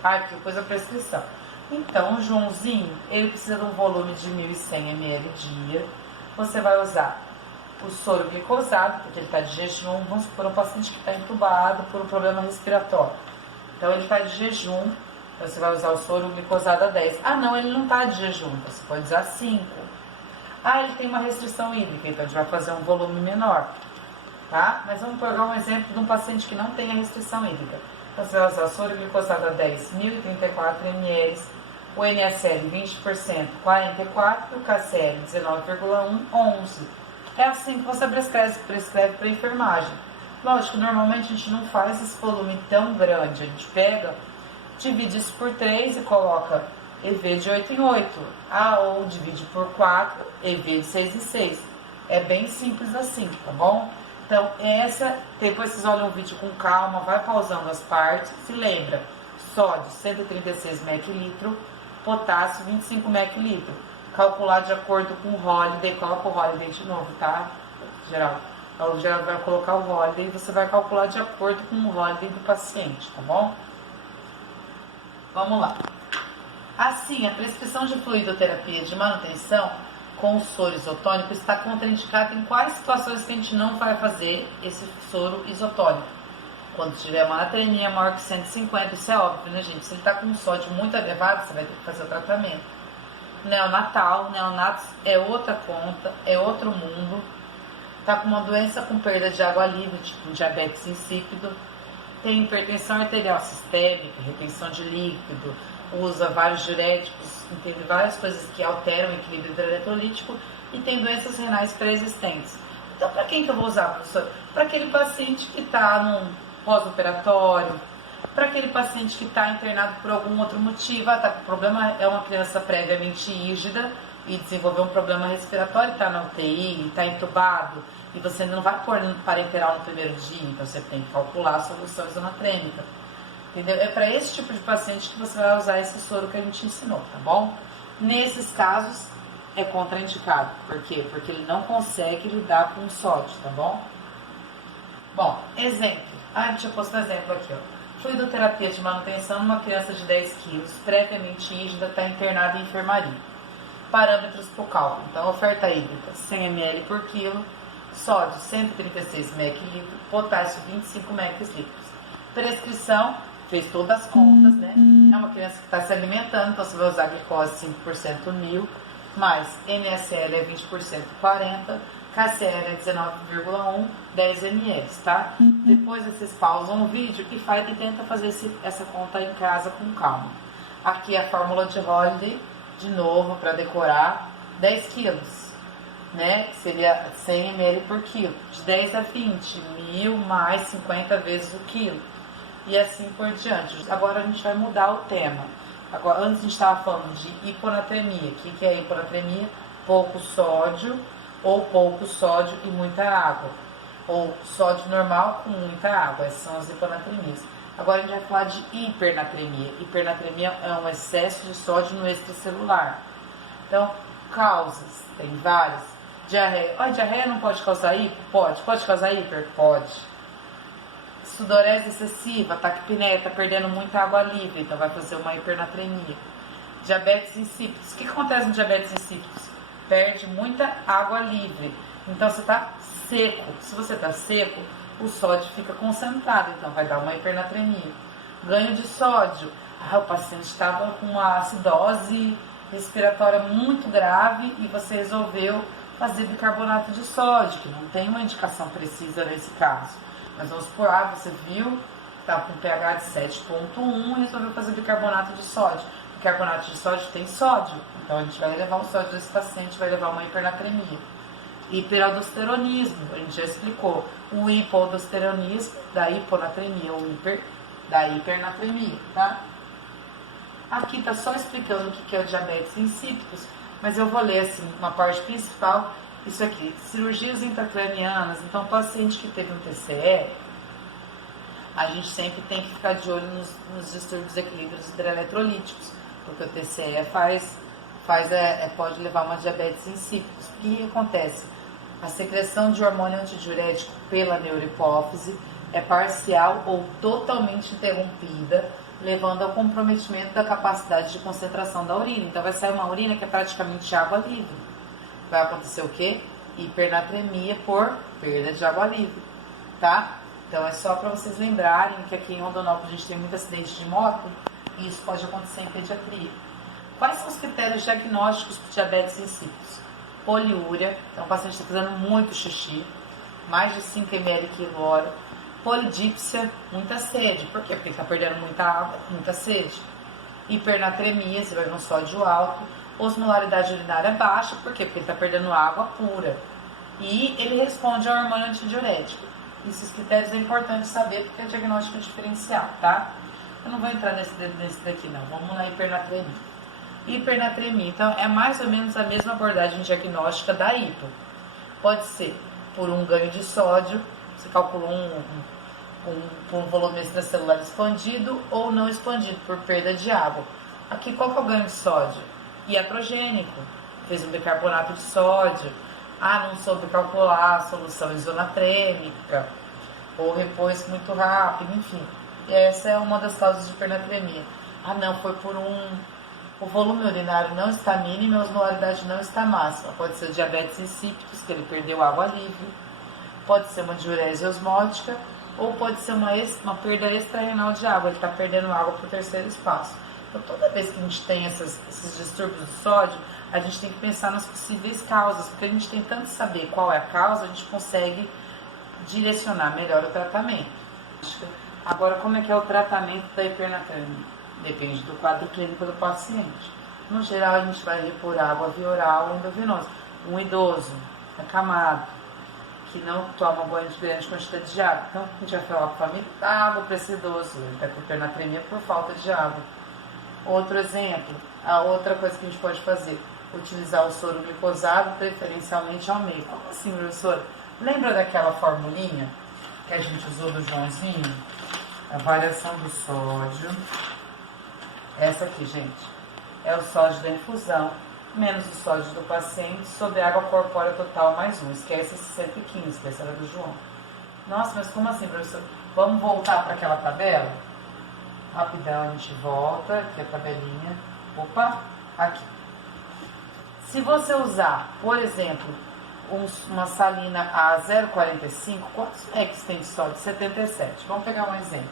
Aqui eu pus a prescrição. Então, o Joãozinho, ele precisa de um volume de 1.100 ml dia. Você vai usar o soro glicosado, porque ele está de jejum. Vamos supor um paciente que está entubado por um problema respiratório. Então, ele está de jejum, você vai usar o soro glicosado a 10. Ah, não, ele não está de jejum, então você pode usar 5. Ah, ele tem uma restrição hídrica, então a gente vai fazer um volume menor, tá? Mas vamos pegar um exemplo de um paciente que não tem a restrição hídrica. Então, você vai usar o soro glicosado a 10, 1.034 ml, o NaCl 20%, 44, o KCl 19,1, 11. É assim que você prescreve para enfermagem. Lógico, normalmente a gente não faz esse volume tão grande, a gente pega, divide isso por 3 e coloca EV de 8 em 8, ou divide por 4, EV de 6 em 6. É bem simples assim, tá bom? Então, depois vocês olham o vídeo com calma, vai pausando as partes, se lembra, sódio 136 mEq, potássio 25 mEq, calcular de acordo com o Holiday, coloca o Holiday de novo, tá, Geraldo? O Geraldo vai colocar o Holiday e você vai calcular de acordo com o Holiday do paciente, tá bom? Vamos lá. Assim, a prescrição de fluidoterapia de manutenção com o soro isotônico está contraindicada em quais situações que a gente não vai fazer esse soro isotônico? Quando tiver uma anatremia maior que 150, isso é óbvio, né, gente? Se ele está com um sódio muito elevado, você vai ter que fazer o tratamento. Neonatos é outra conta, é outro mundo. Está com uma doença com perda de água livre, tipo diabetes insípido. Tem hipertensão arterial sistêmica, retenção de líquido, usa vários diuréticos, entende? Várias coisas que alteram o equilíbrio hidroeletrolítico e tem doenças renais pré-existentes. Então, para quem que eu vou usar, professor? Para aquele paciente que está num pós-operatório, para aquele paciente que está internado por algum outro motivo, está com problema, é uma criança previamente rígida e desenvolveu um problema respiratório, está na UTI, está entubado, e você não vai pôr parenteral no primeiro dia, então você tem que calcular a solução isonatrêmica. Entendeu? É para esse tipo de paciente que você vai usar esse soro que a gente ensinou, tá bom? Nesses casos, é contraindicado. Por quê? Porque ele não consegue lidar com o sódio, tá bom? Bom, exemplo. Deixa eu postar um exemplo aqui, ó. Fluidoterapia de manutenção numa criança de 10 quilos, previamente rígida, está internada em enfermaria. Parâmetros para o cálculo. Então, oferta hídrica, 100 ml por quilo, sódio, 136 mEq, potássio, 25 mEq. Prescrição, fez todas as contas, né? É uma criança que está se alimentando, então você vai usar glicose 5% 1.000, mais NaCl é 20% 40, KCl é 19,1, 10 ml, tá? Depois vocês pausam o vídeo e tenta fazer essa conta em casa com calma. Aqui é a fórmula de Holiday, de novo, para decorar, 10 quilos, né? Que seria 100 ml por quilo. De 10 a 20, 1.000 mais 50 vezes o quilo. E assim por diante. Agora a gente vai mudar o tema. Agora, antes a gente estava falando de hiponatremia. O que é hiponatremia? Pouco sódio, ou pouco sódio e muita água. Ou sódio normal com muita água. Essas são as hiponatremias. Agora a gente vai falar de hipernatremia. Hipernatremia é um excesso de sódio no extracelular. Então, causas, tem várias. Diarreia. Diarreia não pode causar hipo? Pode. Pode causar hiper? Pode. Sudorese excessiva, taquipneia, está perdendo muita água livre, então vai fazer uma hipernatremia. Diabetes insípidos. O que acontece no diabetes insípidos? Perde muita água livre. Então você está seco. Se você está seco, o sódio fica concentrado, então vai dar uma hipernatremia. Ganho de sódio. O paciente estava com uma acidose respiratória muito grave e você resolveu fazer bicarbonato de sódio, que não tem uma indicação precisa nesse caso. Mas vamos supor, você viu, estava com pH de 7,1 e resolveu fazer bicarbonato de sódio. Bicarbonato de sódio tem sódio, então a gente vai elevar o sódio desse paciente, vai levar uma hipernatremia. Hiperaldosteronismo, a gente já explicou. O hipoaldosteronismo da hiponatremia, o hiper da hipernatremia, tá? Aqui tá só explicando o que é o diabetes insípidos, mas eu vou ler assim uma parte principal Isso aqui, cirurgias intracranianas. Então, o paciente que teve um TCE, a gente sempre tem que ficar de olho nos distúrbios de equilíbrios hidroeletrolíticos, porque o TCE pode levar a uma diabetes insípida. O que acontece? A secreção de hormônio antidiurético pela neurohipófise é parcial ou totalmente interrompida, levando ao comprometimento da capacidade de concentração da urina. Então vai sair uma urina que é praticamente água livre. Vai acontecer o quê? Hipernatremia por perda de água livre, tá? Então é só para vocês lembrarem que aqui em Rondonópolis a gente tem muito acidente de moto e isso pode acontecer em pediatria. Quais são os critérios diagnósticos de diabetes insípidos? Poliúria, então o paciente está fazendo muito xixi, mais de 5 ml por hora. Polidípsia, muita sede. Por quê? Porque ele está perdendo muita água, muita sede. Hipernatremia, você vai ver um sódio alto. Osmolaridade urinária baixa, por quê? Porque ele está perdendo água pura. E ele responde ao hormônio antidiurético. Esses critérios é importante saber porque é diagnóstico diferencial, tá? Eu não vou entrar nesse daqui não, vamos na hipernatremia. Hipernatremia, então é mais ou menos a mesma abordagem diagnóstica da hipo. Pode ser por um ganho de sódio, você calcula um volume extracelular expandido ou não expandido por perda de água. Aqui qual que é o ganho de sódio? Iatrogênico, fez um bicarbonato de sódio, não soube calcular a solução isonatrêmica, ou repôs muito rápido, enfim. E essa é uma das causas de hipernatremia. Não, foi por o volume urinário não está mínimo e a osmolaridade não está máxima. Pode ser diabetes insípidos, que ele perdeu água livre, pode ser uma diurese osmótica, ou pode ser uma perda extrarenal de água, ele está perdendo água para o terceiro espaço. Então, toda vez que a gente tem esses distúrbios do sódio, a gente tem que pensar nas possíveis causas, porque a gente tentando saber qual é a causa, a gente consegue direcionar melhor o tratamento. Agora, como é que é o tratamento da hipernatremia? Depende do quadro clínico do paciente. No geral, a gente vai repor água via oral ou endovenosa. Um idoso, acamado, que não toma banho de grande quantidade de água. Então, a gente vai falar para a família, dá água para esse idoso, ele está com hipernatremia por falta de água. Outro exemplo, a outra coisa que a gente pode fazer, utilizar o soro glicosado, preferencialmente ao meio. Como assim, professora? Lembra daquela formulinha que a gente usou do Joãozinho? A variação do sódio. Essa aqui, gente, é o sódio da infusão, menos o sódio do paciente, sobre a água corpórea total mais 1. Esquece esse 115, que essa era do João. Nossa, mas como assim, professor? Vamos voltar para aquela tabela? Rapidão, a gente volta, aqui a tabelinha. Opa, aqui. Se você usar, por exemplo, uma salina a 0,45, quantos mEq tem de sódio? 77. Vamos pegar um exemplo.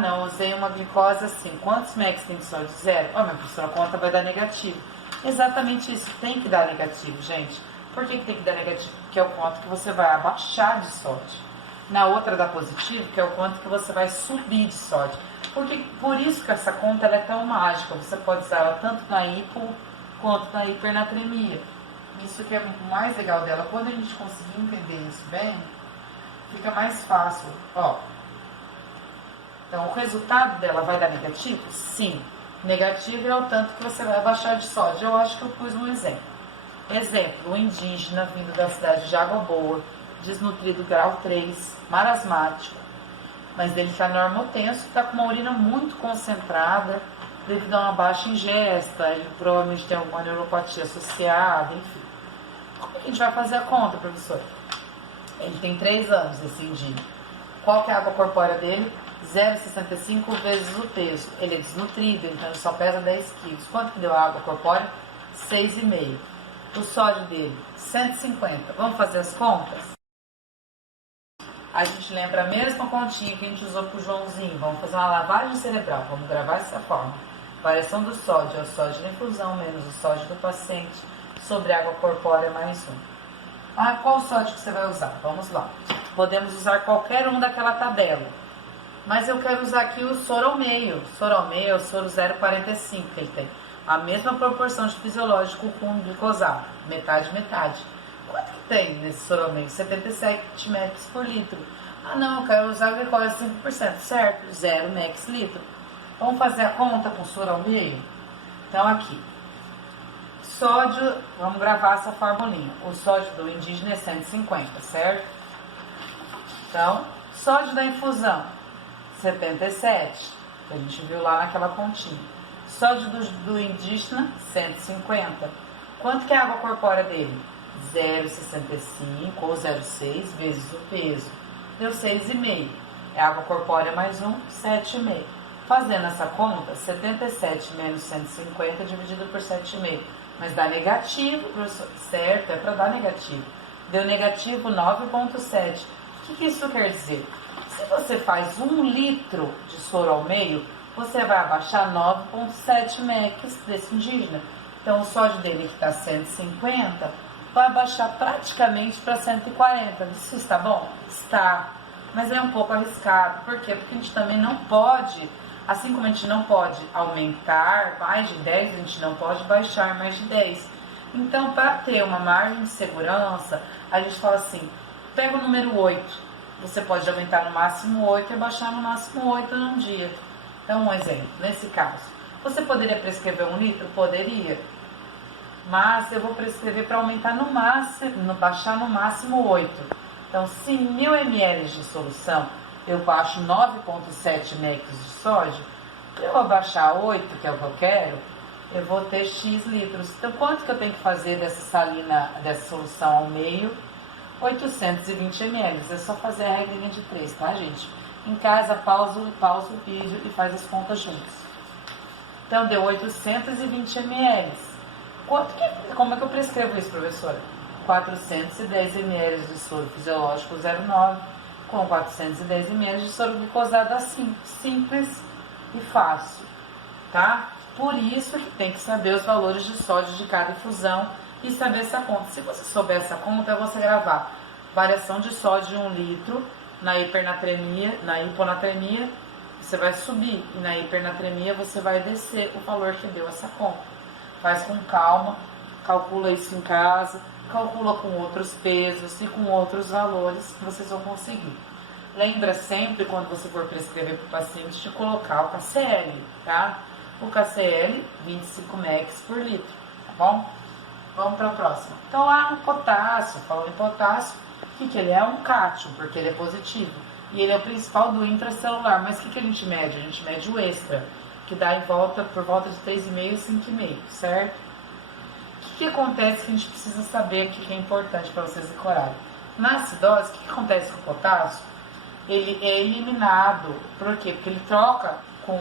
Não, usei uma glicose assim. Quantos mEq tem de sódio? 0. Minha professora, a conta vai dar negativo. Exatamente isso, tem que dar negativo, gente. Por que tem que dar negativo? Porque é o quanto que você vai abaixar de sódio. Na outra dá positivo, que é o quanto que você vai subir de sódio. Por isso que essa conta ela é tão mágica. Você pode usar ela tanto na hipo quanto na hipernatremia. Isso que é o mais legal dela. Quando a gente conseguir entender isso bem, fica mais fácil. Então, o resultado dela vai dar negativo? Sim. Negativo é o tanto que você vai abaixar de sódio. Eu acho que eu pus um exemplo. Exemplo, o indígena vindo da cidade de Água Boa, desnutrido grau 3, marasmático, mas ele está normotenso, está com uma urina muito concentrada devido a uma baixa ingesta, ele provavelmente tem alguma neuropatia associada, enfim. Como é que a gente vai fazer a conta, professor? Ele tem 3 anos, esse indígena. Qual que é a água corpórea dele? 0,65 vezes o peso. Ele é desnutrido, então ele só pesa 10 quilos. Quanto que deu a água corpórea? 6,5. O sódio dele, 150. Vamos fazer as contas? A gente lembra a mesma continha que a gente usou para o Joãozinho. Vamos fazer uma lavagem cerebral. Vamos gravar essa forma. Variação do sódio é o sódio da infusão menos o sódio do paciente sobre água corpórea mais 1. Qual o sódio que você vai usar? Vamos lá. Podemos usar qualquer um daquela tabela. Mas eu quero usar aqui o soro ao meio. Soro ao meio é o soro 0,45 que ele tem. A mesma proporção de fisiológico com o glicosado. Metade, metade. Quanto que tem nesse soro ao meio? 77 mEq por litro. Não, eu quero usar a glicose 5%. Certo, 0 mEq litro. Vamos fazer a conta com soro ao meio? Então aqui. sódio, vamos gravar essa formulinha. O sódio do indígena é 150, certo? Então, sódio da infusão, 77, que a gente viu lá naquela continha. Sódio do indígena, 150. Quanto que é a água corpórea dele? 0,65 ou 0,6 vezes o peso. Deu 6,5. É água corpórea mais 1, 7,5. Fazendo essa conta, 77 menos 150 dividido por 7,5. Mas dá negativo, professor. Certo, é para dar negativo. Deu negativo 9,7. O que isso quer dizer? Se você faz 1 litro de soro ao meio, você vai abaixar 9,7 mEq desse indígena. Então, o sódio dele, que está 150, vai abaixar praticamente para 140. Isso está bom? Está. Mas é um pouco arriscado. Por quê? Porque a gente também não pode, assim como a gente não pode aumentar mais de 10, a gente não pode baixar mais de 10. Então, para ter uma margem de segurança, a gente fala assim, pega o número 8. Você pode aumentar no máximo 8 e baixar no máximo 8 num dia. Então, um exemplo, nesse caso. Você poderia prescrever 1 litro? Poderia. Mas eu vou prescrever para aumentar no máximo, baixar no máximo 8. Então, se 1000 ml de solução, eu baixo 9,7 mEq de sódio, para eu abaixar 8, que é o que eu quero, eu vou ter X litros. Então, quanto que eu tenho que fazer dessa salina, dessa solução ao meio? 820 ml. É só fazer a regrinha de 3, tá, gente? Em casa, pausa o vídeo e faz as contas juntas. Então, deu 820 ml. Como é que eu prescrevo isso, professora? 410 ml de soro fisiológico 0,9 com 410 ml de soro glicosado assim. Simples e fácil, tá? Por isso que tem que saber os valores de sódio de cada infusão e saber essa conta. Se você souber essa conta, é você gravar variação de sódio de 1 litro na hipernatremia, na hiponatremia, você vai subir, e na hipernatremia você vai descer o valor que deu essa conta. Faz com calma, calcula isso em casa, calcula com outros pesos e com outros valores que vocês vão conseguir. Lembra sempre, quando você for prescrever para o paciente, de colocar o KCl, tá? O KCl, 25 mEq por litro, tá bom? Vamos para a próxima. Então, lá no potássio, falando em potássio, o que ele é? Um cátion, porque ele é positivo. E ele é o principal do intracelular. Mas o que a gente mede? A gente mede o extra, que dá por volta de 3,5 e 5,5, certo? O que acontece que a gente precisa saber aqui, que é importante para vocês decorarem? Na acidose, o que acontece com o potássio? Ele é eliminado. Por quê? Porque ele troca com...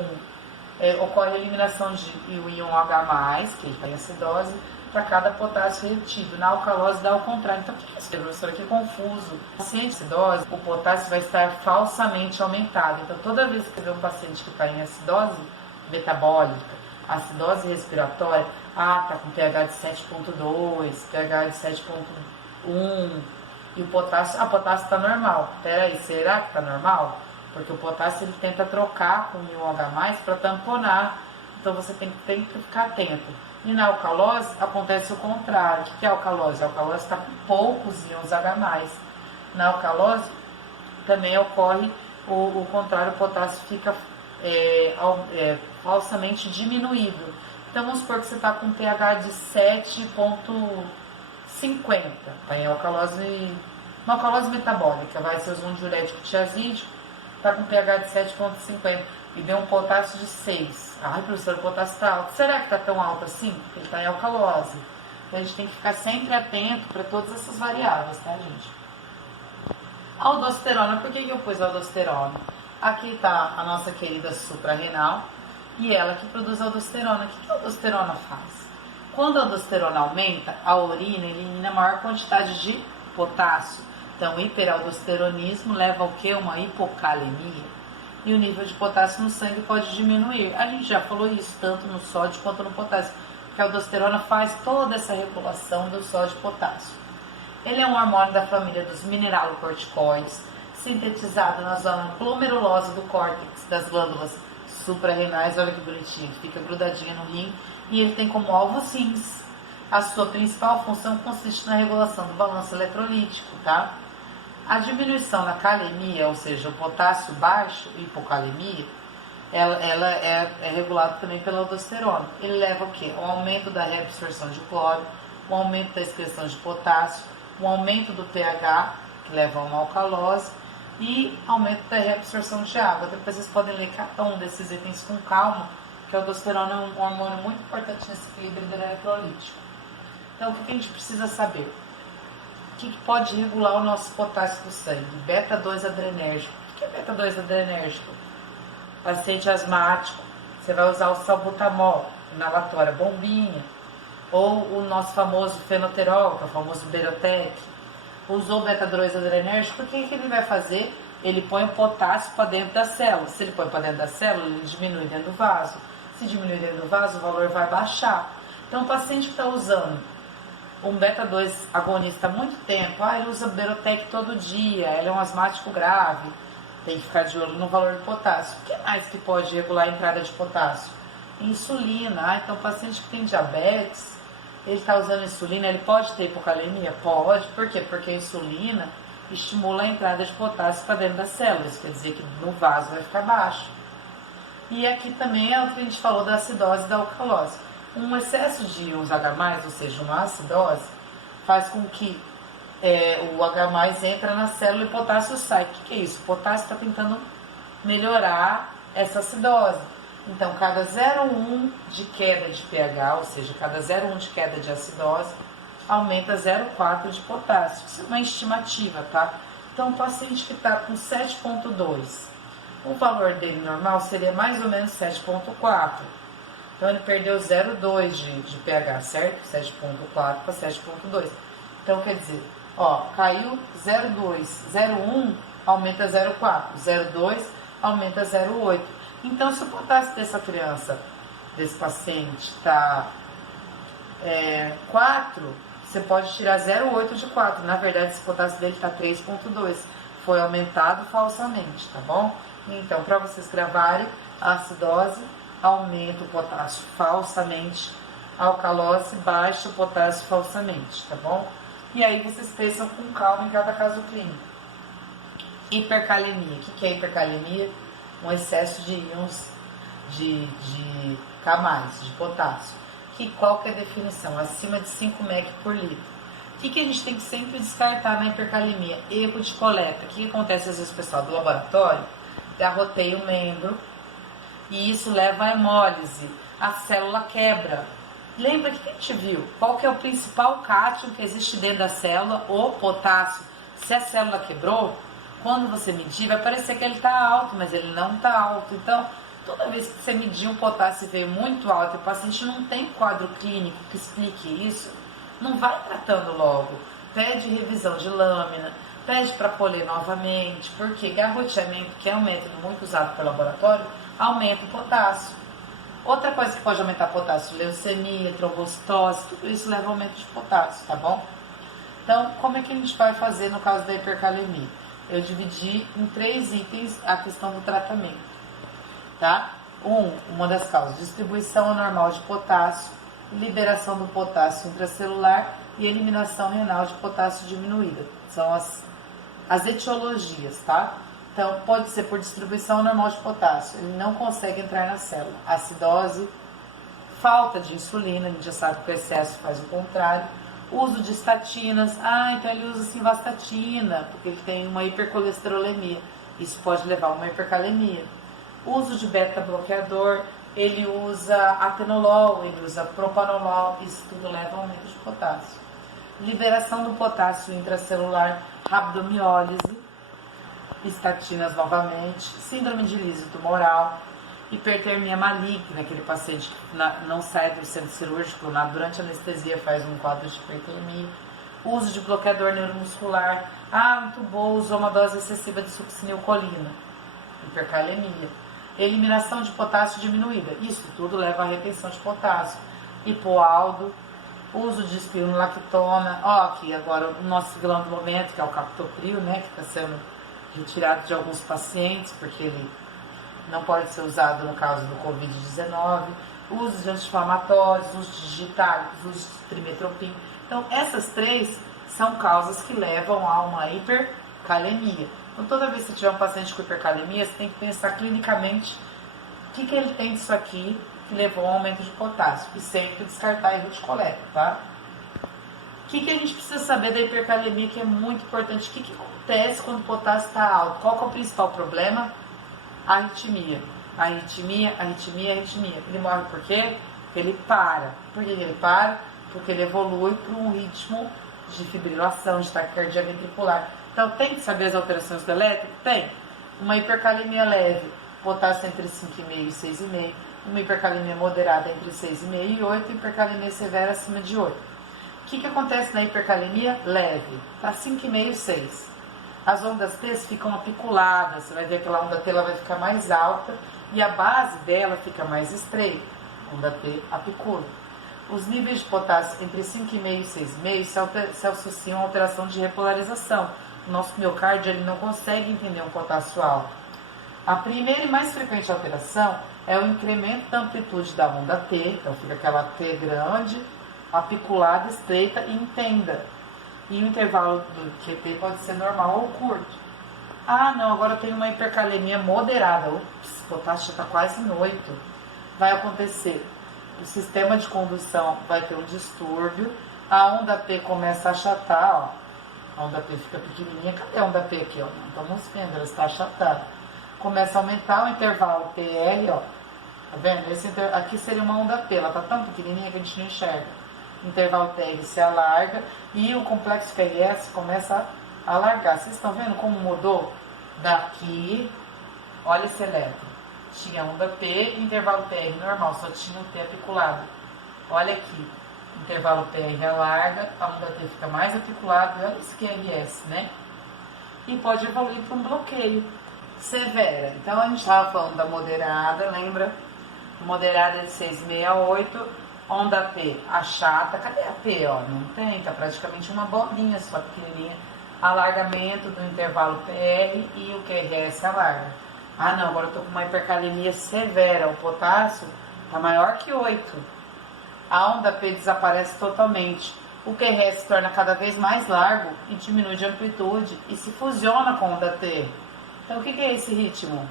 ocorre a eliminação de o íon H+, que ele tem acidose, para cada potássio retido. Na alcalose dá o contrário. Então, o que é isso, professor? Aqui é confuso. No paciente de acidose, o potássio vai estar falsamente aumentado. Então, toda vez que vê um paciente que está em acidose metabólica, acidose respiratória, tá com pH de 7,2, pH de 7,1, e o potássio está normal. Peraí, será que está normal? Porque o potássio ele tenta trocar com o íon H+, para tamponar. Então, você tem que ficar atento. E na alcalose acontece o contrário. O que é a alcalose? A alcalose está com poucos íons H+. Na alcalose também ocorre o contrário, o potássio fica falsamente diminuído. Então vamos supor que você está com pH de 7,50, tá em alcalose, uma alcalose metabólica, vai ser um diurético tiazídico, está com pH de 7,50 e deu um potássio de 6. Ai, professor, o potássio está alto. Será que está tão alto assim? Porque ele está em alcalose. Então a gente tem que ficar sempre atento para todas essas variáveis, tá, gente? Aldosterona, por que eu pus aldosterona? Aqui está a nossa querida suprarrenal e ela que produz aldosterona. O que a aldosterona faz? Quando a aldosterona aumenta, a urina elimina maior quantidade de potássio. Então, o hiperaldosteronismo leva ao quê? Uma hipocalemia. E o nível de potássio no sangue pode diminuir. A gente já falou isso tanto no sódio quanto no potássio, porque a aldosterona faz toda essa regulação do sódio e potássio. Ele é um hormônio da família dos mineralocorticoides, sintetizado na zona glomerulosa do córtex das glândulas suprarrenais. Olha que bonitinho, fica grudadinha no rim, e ele tem como alvo os rins. A sua principal função consiste na regulação do balanço eletrolítico, tá? A diminuição na calemia, ou seja, o potássio baixo, hipocalemia, ela é regulada também pela aldosterona. Ele leva o quê? O aumento da reabsorção de cloro, o aumento da excreção de potássio, o aumento do pH, que leva a uma alcalose, e aumento da reabsorção de água. Depois vocês podem ler cada um desses itens com calma, que a aldosterona é um hormônio muito importante nesse equilíbrio hidroeletrolítico. Então, o que a gente precisa saber? O que pode regular o nosso potássio do sangue? Beta-2 adrenérgico. O que é beta-2 adrenérgico? Paciente asmático, você vai usar o salbutamol, inalatória, bombinha, ou o nosso famoso fenoterol, que é o famoso Berotec. Usou beta-2 adrenérgico, o que ele vai fazer? Ele põe o potássio para dentro da célula. Se ele põe para dentro da célula, ele diminui dentro do vaso. Se diminuir dentro do vaso, o valor vai baixar. Então, o paciente que está usando um beta-2 agonista há muito tempo, ele usa Berotec todo dia, ele é um asmático grave, tem que ficar de olho no valor do potássio. O que mais que pode regular a entrada de potássio? Insulina. Então, o paciente que tem diabetes, ele está usando insulina, ele pode ter hipocalemia? Pode. Por quê? Porque a insulina estimula a entrada de potássio para dentro das células, quer dizer que no vaso vai ficar baixo. E aqui também é o que a gente falou da acidose e da alcalose. Um excesso de íons H+, ou seja, uma acidose, faz com que o H+, entra na célula e o potássio sai. O que é isso? O potássio está tentando melhorar essa acidose. Então, cada 0,1 de queda de pH, ou seja, cada 0,1 de queda de acidose, aumenta 0,4 de potássio. Isso é uma estimativa, tá? Então, o paciente que está com 7,2, o valor dele normal seria mais ou menos 7,4. Então, ele perdeu 0,2 de pH, certo? 7,4 para 7,2. Então, quer dizer, caiu 0,2, 0,1 aumenta 0,4, 0,2 aumenta 0,8. Então, se o potássio dessa criança, desse paciente, está 4, você pode tirar 0,8 de 4. Na verdade, esse potássio dele está 3,2. Foi aumentado falsamente, tá bom? Então, para vocês gravarem, a acidose aumenta o potássio falsamente, a alcalose baixa o potássio falsamente, tá bom? E aí vocês pensam com calma em cada caso clínico. Hipercalemia. O que é hipercalemia? Um excesso de íons de K+, de potássio. Qual que é a definição? Acima de 5 mEq por litro. O que a gente tem que sempre descartar na hipercalemia? Erro de coleta. O que acontece às vezes, pessoal, do laboratório? Garroteia o membro e isso leva à hemólise. A célula quebra. Lembra que a gente viu? Qual que é o principal cátion que existe dentro da célula? O potássio. Se a célula quebrou, quando você medir, vai parecer que ele está alto, mas ele não está alto. Então, toda vez que você medir um potássio e veio muito alto e o paciente não tem quadro clínico que explique isso, não vai tratando logo. Pede revisão de lâmina, pede para polir novamente, porque garroteamento, que é um método muito usado pelo laboratório, aumenta o potássio. Outra coisa que pode aumentar potássio, leucemia, trombocitose, tudo isso leva ao aumento de potássio, tá bom? Então, como é que a gente vai fazer no caso da hipercalemia? Eu dividi em 3 itens a questão do tratamento, tá? Uma das causas, distribuição anormal de potássio, liberação do potássio intracelular e eliminação renal de potássio diminuída. São as etiologias, tá? Então, pode ser por distribuição anormal de potássio, ele não consegue entrar na célula. Acidose, falta de insulina, a gente já sabe que o excesso faz o contrário. Uso de estatinas, então ele usa simvastatina, porque ele tem uma hipercolesterolemia. Isso pode levar a uma hipercalemia. Uso de beta-bloqueador, ele usa atenolol, ele usa propanolol, isso tudo leva a aumento de potássio. Liberação do potássio intracelular, rabdomiólise, estatinas novamente, síndrome de lise tumoral, hipertermia maligna, aquele paciente que não sai do centro cirúrgico, durante a anestesia faz um quadro de hipertermia. Uso de bloqueador neuromuscular, entubou, usou uma dose excessiva de succinilcolina, hipercalemia. Eliminação de potássio diminuída, isso tudo leva à retenção de potássio. Hipoaldo, uso de espironolactona, aqui agora o nosso vilão do momento, que é o captopril, né, que está sendo retirado de alguns pacientes, porque ele não pode ser usado no caso do Covid-19, uso de anti-inflamatórios, uso de digitálicos, uso de trimetropin. Então, essas 3 são causas que levam a uma hipercalemia. Então, toda vez que tiver um paciente com hipercalemia, você tem que pensar clinicamente O que ele tem disso aqui que levou ao aumento de potássio? E sempre descartar erro de coleta, tá? O que a gente precisa saber da hipercalemia, que é muito importante? O que acontece quando o potássio está alto? Qual que é o principal problema? Arritmia. Arritmia. Ele morre por quê? Porque ele para. Por que ele para? Porque ele evolui para um ritmo de fibrilação, de taquicardia ventricular. Então, tem que saber as alterações do elétrico? Tem. Uma hipercalemia leve, potássio entre 5,5 e 6,5. Uma hipercalemia moderada entre 6,5 e 8. Hipercalemia severa acima de 8. O que acontece na hipercalemia leve? Tá 5,5 e 6. As ondas T ficam apiculadas. Você vai ver que aquela onda T ela vai ficar mais alta e a base dela fica mais estreita. Onda T apicula. Os níveis de potássio entre 5,5 e 6,5 se associam a alteração de repolarização. O nosso miocárdio ele não consegue entender um potássio alto. A primeira e mais frequente alteração é o incremento da amplitude da onda T. Então fica aquela T grande, apiculada, estreita e intenda. E o intervalo do QT pode ser normal ou curto. Ah, não, agora eu tenho uma hipercalemia moderada. Ups, o potássio já está quase em 8. Vai acontecer. O sistema de condução vai ter um distúrbio. A onda P começa a achatar, ó. A onda P fica pequenininha. Cadê a onda P aqui, ó? Não estamos vendo, ela está achatada. Começa a aumentar o intervalo PR, ó. Tá vendo? Aqui seria uma onda P. Ela está tão pequenininha que a gente não enxerga. O intervalo TR se alarga e o complexo QRS começa a alargar. Vocês estão vendo como mudou? Daqui, olha esse elétron. Tinha onda P, intervalo PR normal, só tinha o T apiculado. Olha aqui, intervalo PR alarga, a onda T fica mais apiculada, olha esse QRS, né? E pode evoluir para um bloqueio severa. Então a gente estava falando da moderada, lembra? Moderada de 6,5 a 8. Onda P achata, cadê a P? Ó? Não tem, tá praticamente uma bolinha só pequenininha. Alargamento do intervalo PR e o QRS alarga. Ah não, agora eu tô com uma hipercalemia severa, o potássio tá maior que 8. A onda P desaparece totalmente. O QRS se torna cada vez mais largo e diminui de amplitude e se fusiona com a onda T. Então o que é esse ritmo?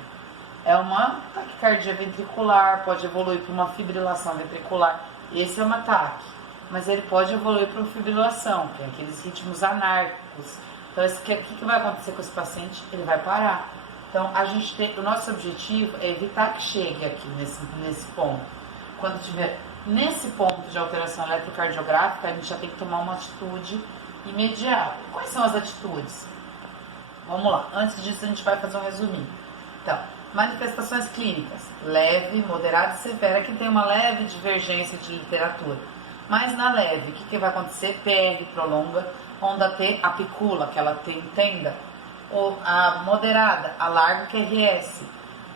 É uma taquicardia ventricular, pode evoluir para uma fibrilação ventricular. Esse é um ataque, mas ele pode evoluir para uma fibrilação, que é aqueles ritmos anárquicos. Então, o que vai acontecer com esse paciente? Ele vai parar. Então, o nosso objetivo é evitar que chegue aqui nesse ponto. Quando tiver nesse ponto de alteração eletrocardiográfica, a gente já tem que tomar uma atitude imediata. Quais são as atitudes? Vamos lá, antes disso a gente vai fazer um resuminho. Então, manifestações clínicas, leve, moderada e severa, que tem uma leve divergência de literatura. Mas na leve, o que vai acontecer? PR prolonga, onda T apicula, que ela entenda. Ou a moderada, alarga o QRS.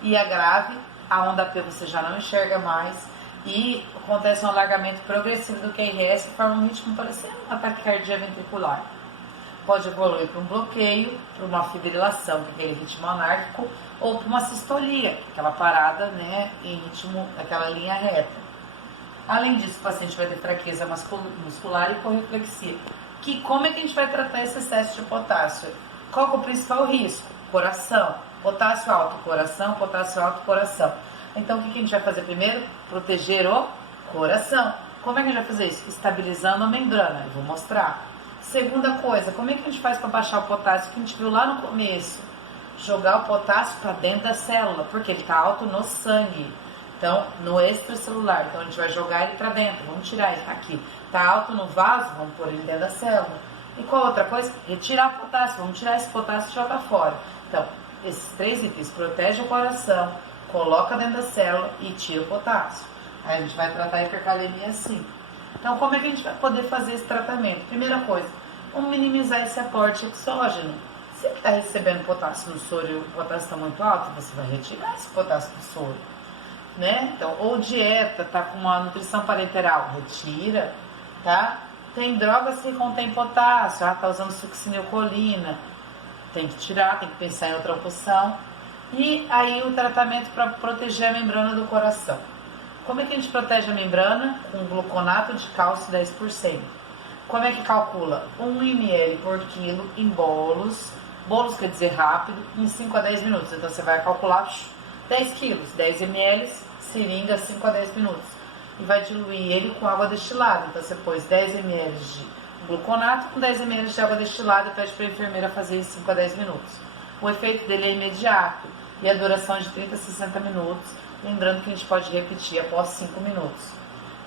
E a grave, a onda P você já não enxerga mais. E acontece um alargamento progressivo do QRS, que forma um ritmo parecendo uma taquicardia ventricular. Pode evoluir para um bloqueio, para uma fibrilação, que é aquele ritmo anárquico, ou para uma sistolia, aquela parada, né, em ritmo, aquela linha reta. Além disso, o paciente vai ter fraqueza muscular e hiporreflexia. Como é que a gente vai tratar esse excesso de potássio? Qual é o principal risco? Coração. Potássio alto, coração, potássio alto, coração. Então, o que a gente vai fazer primeiro? Proteger o coração. Como é que a gente vai fazer isso? Estabilizando a membrana. Eu vou mostrar. Segunda coisa, como é que a gente faz para baixar o potássio que a gente viu lá no começo? Jogar o potássio para dentro da célula, porque ele está alto no sangue. Então, no extracelular. Então, a gente vai jogar ele para dentro. Vamos tirar ele aqui. Está alto no vaso, vamos pôr ele dentro da célula. E qual outra coisa? Retirar o potássio. Vamos tirar esse potássio e jogar fora. Então, esses 3 itens. Protege o coração, coloca dentro da célula e tira o potássio. Aí a gente vai tratar a hipercalemia assim. Então, como é que a gente vai poder fazer esse tratamento? Primeira coisa, vamos minimizar esse aporte exógeno. Se ele está recebendo potássio no soro e o potássio está muito alto, você vai retirar esse potássio do soro. Né? Então, ou dieta, tá com uma nutrição parenteral, retira, tá? Tem drogas que contêm potássio, tá usando succinilcolina, tem que tirar, tem que pensar em outra opção. E aí o tratamento para proteger a membrana do coração. Como é que a gente protege a membrana? Com gluconato de cálcio 10%. Como é que calcula? 1 ml por quilo em bolos. Bolos quer dizer rápido, em 5 a 10 minutos. Então você vai calcular 10 quilos, 10 ml, seringa 5 a 10 minutos. E vai diluir ele com água destilada. Então você pôs 10 ml de gluconato com 10 ml de água destilada e pede para a enfermeira fazer em 5 a 10 minutos. O efeito dele é imediato e a duração é de 30 a 60 minutos. Lembrando que a gente pode repetir após 5 minutos.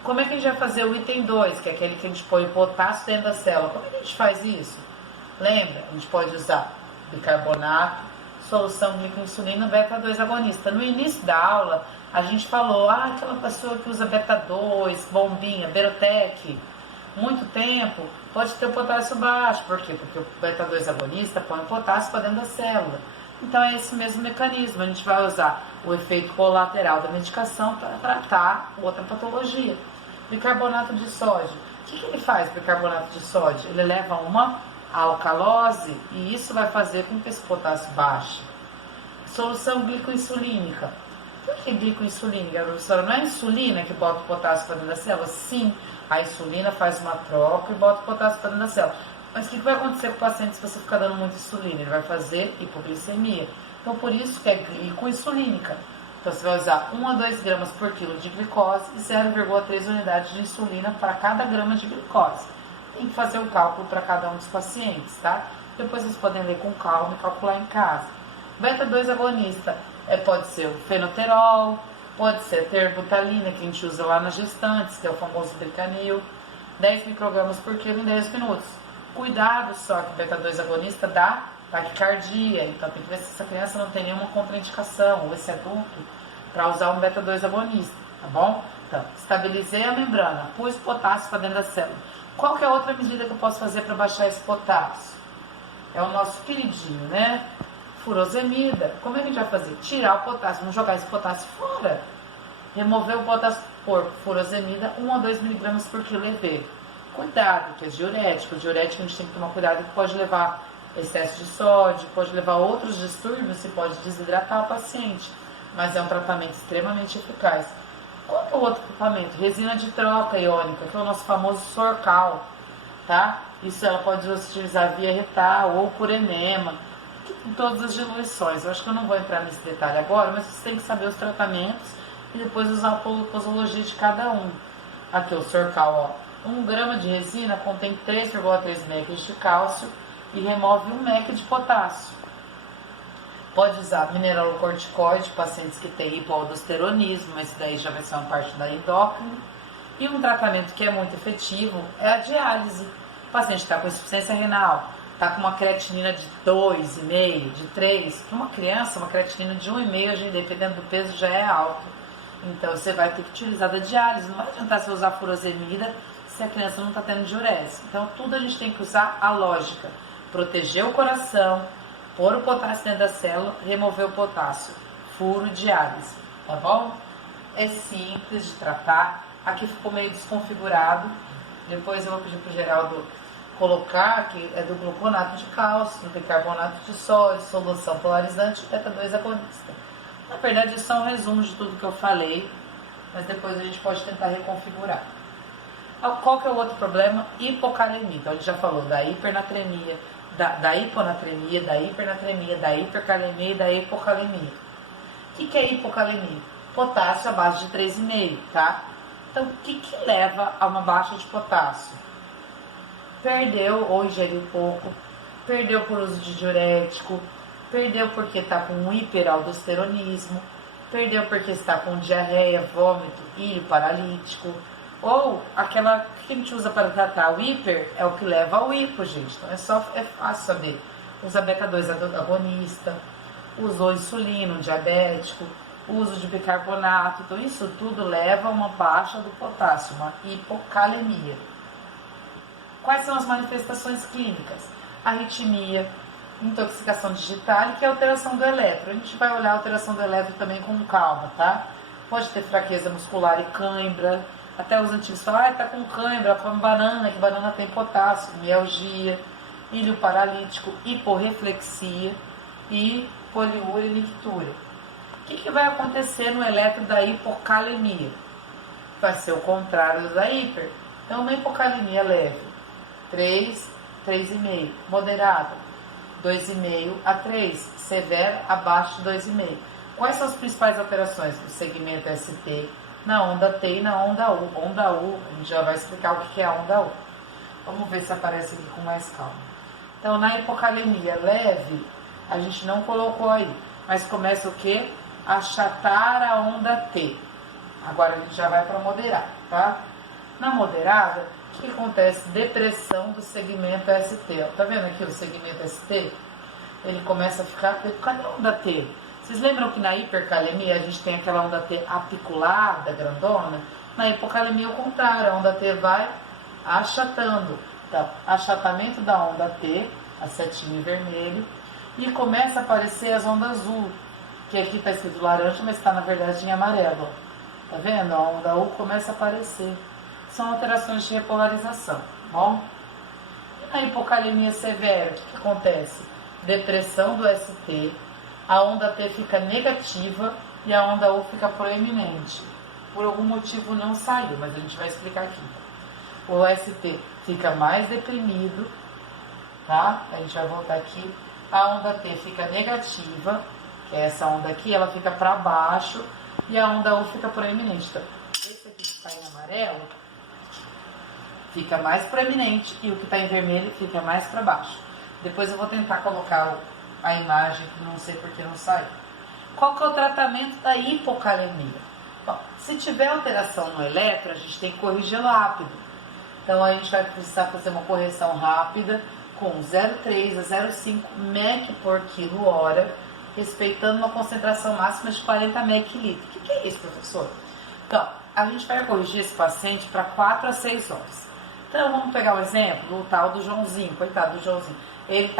Como é que a gente vai fazer o item 2, que é aquele que a gente põe o potássio dentro da célula? Como é que a gente faz isso? Lembra? A gente pode usar bicarbonato, solução glicoinsulina, beta-2 agonista. No início da aula, a gente falou, aquela pessoa que usa beta-2, bombinha, Berotec, muito tempo, pode ter o potássio baixo. Por quê? Porque o beta-2 agonista põe o potássio para dentro da célula. Então é esse mesmo mecanismo, a gente vai usar o efeito colateral da medicação para tratar outra patologia. Bicarbonato de sódio. O que ele faz, bicarbonato de sódio? Ele leva uma alcalose e isso vai fazer com que esse potássio baixe. Solução glicoinsulínica. Por que glicoinsulínica, professora? Não é a insulina que bota o potássio para dentro da célula? Sim, a insulina faz uma troca e bota o potássio para dentro da célula. Mas o que vai acontecer com o paciente se você ficar dando muita insulina? Ele vai fazer hipoglicemia. Então, por isso que é glicoinsulínica. Então, você vai usar 1 a 2 gramas por quilo de glicose e 0,3 unidades de insulina para cada grama de glicose. Tem que fazer o cálculo para cada um dos pacientes, tá? Depois vocês podem ler com calma e calcular em casa. Beta-2 agonista pode ser o fenoterol, pode ser a terbutalina, que a gente usa lá nas gestantes, que é o famoso Bricanil. 10 microgramas por quilo em 10 minutos. Cuidado só que beta-2 agonista dá taquicardia, então tem que ver se essa criança não tem nenhuma contraindicação, ou esse adulto, para usar um beta-2 agonista, tá bom? Então, estabilizei a membrana, pus potássio para dentro da célula. Qual que é a outra medida que eu posso fazer para baixar esse potássio? É o nosso queridinho, né? Furosemida. Como é que a gente vai fazer? Tirar o potássio, vamos jogar esse potássio fora. Remover o potássio do corpo, furosemida, 1 a 2 miligramas por quilo EV. Cuidado, que é diurético. O diurético a gente tem que tomar cuidado, que pode levar excesso de sódio, pode levar outros distúrbios e pode desidratar o paciente. Mas é um tratamento extremamente eficaz. Qual que é o outro tratamento? Resina de troca iônica, que é o nosso famoso Sorcal, tá? Isso ela pode utilizar via retal ou por enema, em todas as diluições. Eu acho que eu não vou entrar nesse detalhe agora, mas você tem que saber os tratamentos e depois usar a posologia de cada um. Aqui o Sorcal, ó. 1 grama de resina contém 3,3 mEq de cálcio e remove 1 mEq de potássio. Pode usar mineralocorticoide, pacientes que têm hipoaldosteronismo, mas isso daí já vai ser uma parte da endócrina. E um tratamento que é muito efetivo é a diálise. O paciente está com insuficiência renal, está com uma creatinina de 2,5, de 3. Para uma criança, uma creatinina de 1,5, dependendo do peso, já é alta. Então você vai ter que utilizar da diálise. Não vai adiantar você usar furosemida se a criança não está tendo diurese. Então tudo a gente tem que usar a lógica. Proteger o coração, pôr o potássio dentro da célula, remover o potássio. Furo, diálise, tá bom? É simples de tratar. Aqui ficou meio desconfigurado. Depois eu vou pedir para o Geraldo colocar, que é do gluconato de cálcio, do bicarbonato de sódio, solução polarizante e beta-2 agonista. Na verdade, isso é um resumo de tudo que eu falei, mas depois a gente pode tentar reconfigurar. Qual que é o outro problema? Hipocalemia. Então, a gente já falou da hipernatremia, da hiponatremia, da hipernatremia, da hipercalemia e da hipocalemia. O que é hipocalemia? Potássio à base de 3,5, tá? Então, o que leva a uma baixa de potássio? Perdeu ou ingeriu pouco, perdeu por uso de diurético, perdeu porque está com hiperaldosteronismo, perdeu porque está com diarreia, vômito, íleo paralítico, ou aquela que a gente usa para tratar o hiper é o que leva ao hipo, gente. Então é fácil saber. Usa beta-2 agonista, usou insulina, diabético, uso de bicarbonato. Então isso tudo leva a uma baixa do potássio, uma hipocalemia. Quais são as manifestações clínicas? Arritmia, intoxicação digital, que é a alteração do eletro. A gente vai olhar a alteração do eletro também com calma, tá? Pode ter fraqueza muscular e cãibra. Até os antigos falam, tá com cãibra, come banana, que banana tem potássio, mialgia, íleo paralítico, hiporreflexia e poliúria e nictúria. O que vai acontecer no eletro da hipocalemia? Vai ser o contrário da hiper. Então, uma hipocalemia leve, 3, 3,5, moderada, 2,5 a 3, severa, abaixo de 2,5. Quais são as principais alterações do segmento ST na onda T e na onda U? Onda U, a gente já vai explicar o que é a onda U. Vamos ver se aparece aqui com mais calma. Então, na hipocalemia leve, a gente não colocou aí, mas começa o quê? Achatar a onda T. Agora a gente já vai para moderada, tá? Na moderada, o que acontece? Depressão do segmento ST. Ó, tá vendo aqui o segmento ST? Ele começa a ficar... Cadê a onda T? Vocês lembram que na hipercalemia a gente tem aquela onda T apiculada, grandona? Na hipocalemia, o contrário, a onda T vai achatando. Então, achatamento da onda T, a setinha em vermelho, e começa a aparecer as ondas azul, que aqui está escrito laranja, mas está na verdade em amarelo. Tá vendo? A onda U começa a aparecer. São alterações de repolarização, tá bom? E na hipocalemia severa, o que acontece? Depressão do ST, a onda T fica negativa e a onda U fica proeminente. Por algum motivo não saiu, mas a gente vai explicar aqui. O ST fica mais deprimido, tá? A gente vai voltar aqui. A onda T fica negativa, que é essa onda aqui, ela fica para baixo, e a onda U fica proeminente. Então, esse aqui que está em amarelo fica mais proeminente e o que está em vermelho fica mais para baixo. Depois eu vou tentar colocar a imagem, que não sei porque não saiu. Qual que é o tratamento da hipocalemia? Bom, se tiver alteração no eletro, a gente tem que corrigir rápido. Então a gente vai precisar fazer uma correção rápida com 0,3 a 0,5 mEq por quilo hora, respeitando uma concentração máxima de 40 mEq/litro. O que é isso, professor? Então, a gente vai corrigir esse paciente para 4 a 6 horas. Então, vamos pegar um exemplo, o tal do Joãozinho, coitado do Joãozinho. Ele